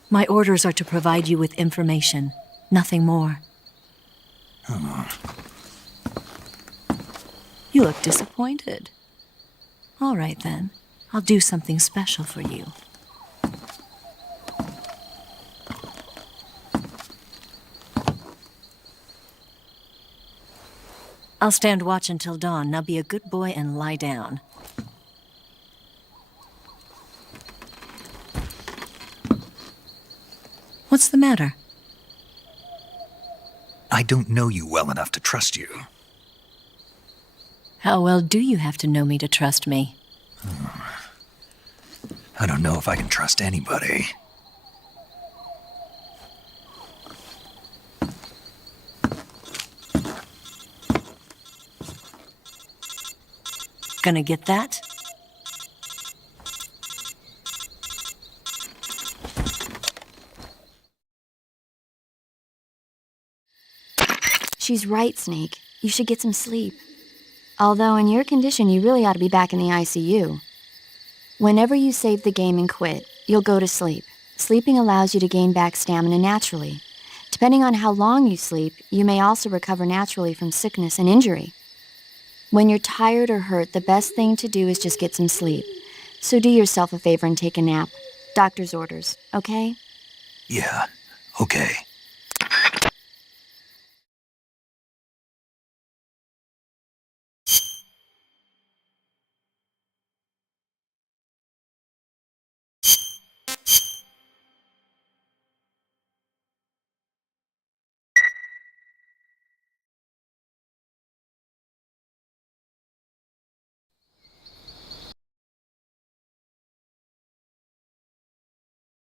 My orders are to provide you with information, nothing more. You look disappointed. All right, then. I'll do something special for you. I'll stand watch until dawn. Now be a good boy and lie down. What's the matter? I don't know you well enough to trust you. How well do you have to know me to trust me? I don't know if I can trust anybody. Gonna get that? She's right, Snake. You should get some sleep. Although in your condition, you really ought to be back in the ICU. Whenever you save the game and quit, you'll go to sleep. Sleeping allows you to gain back stamina naturally. Depending on how long you sleep, you may also recover naturally from sickness and injury. When you're tired or hurt, the best thing to do is just get some sleep. So do yourself a favor and take a nap. Doctor's orders, okay? Yeah, okay.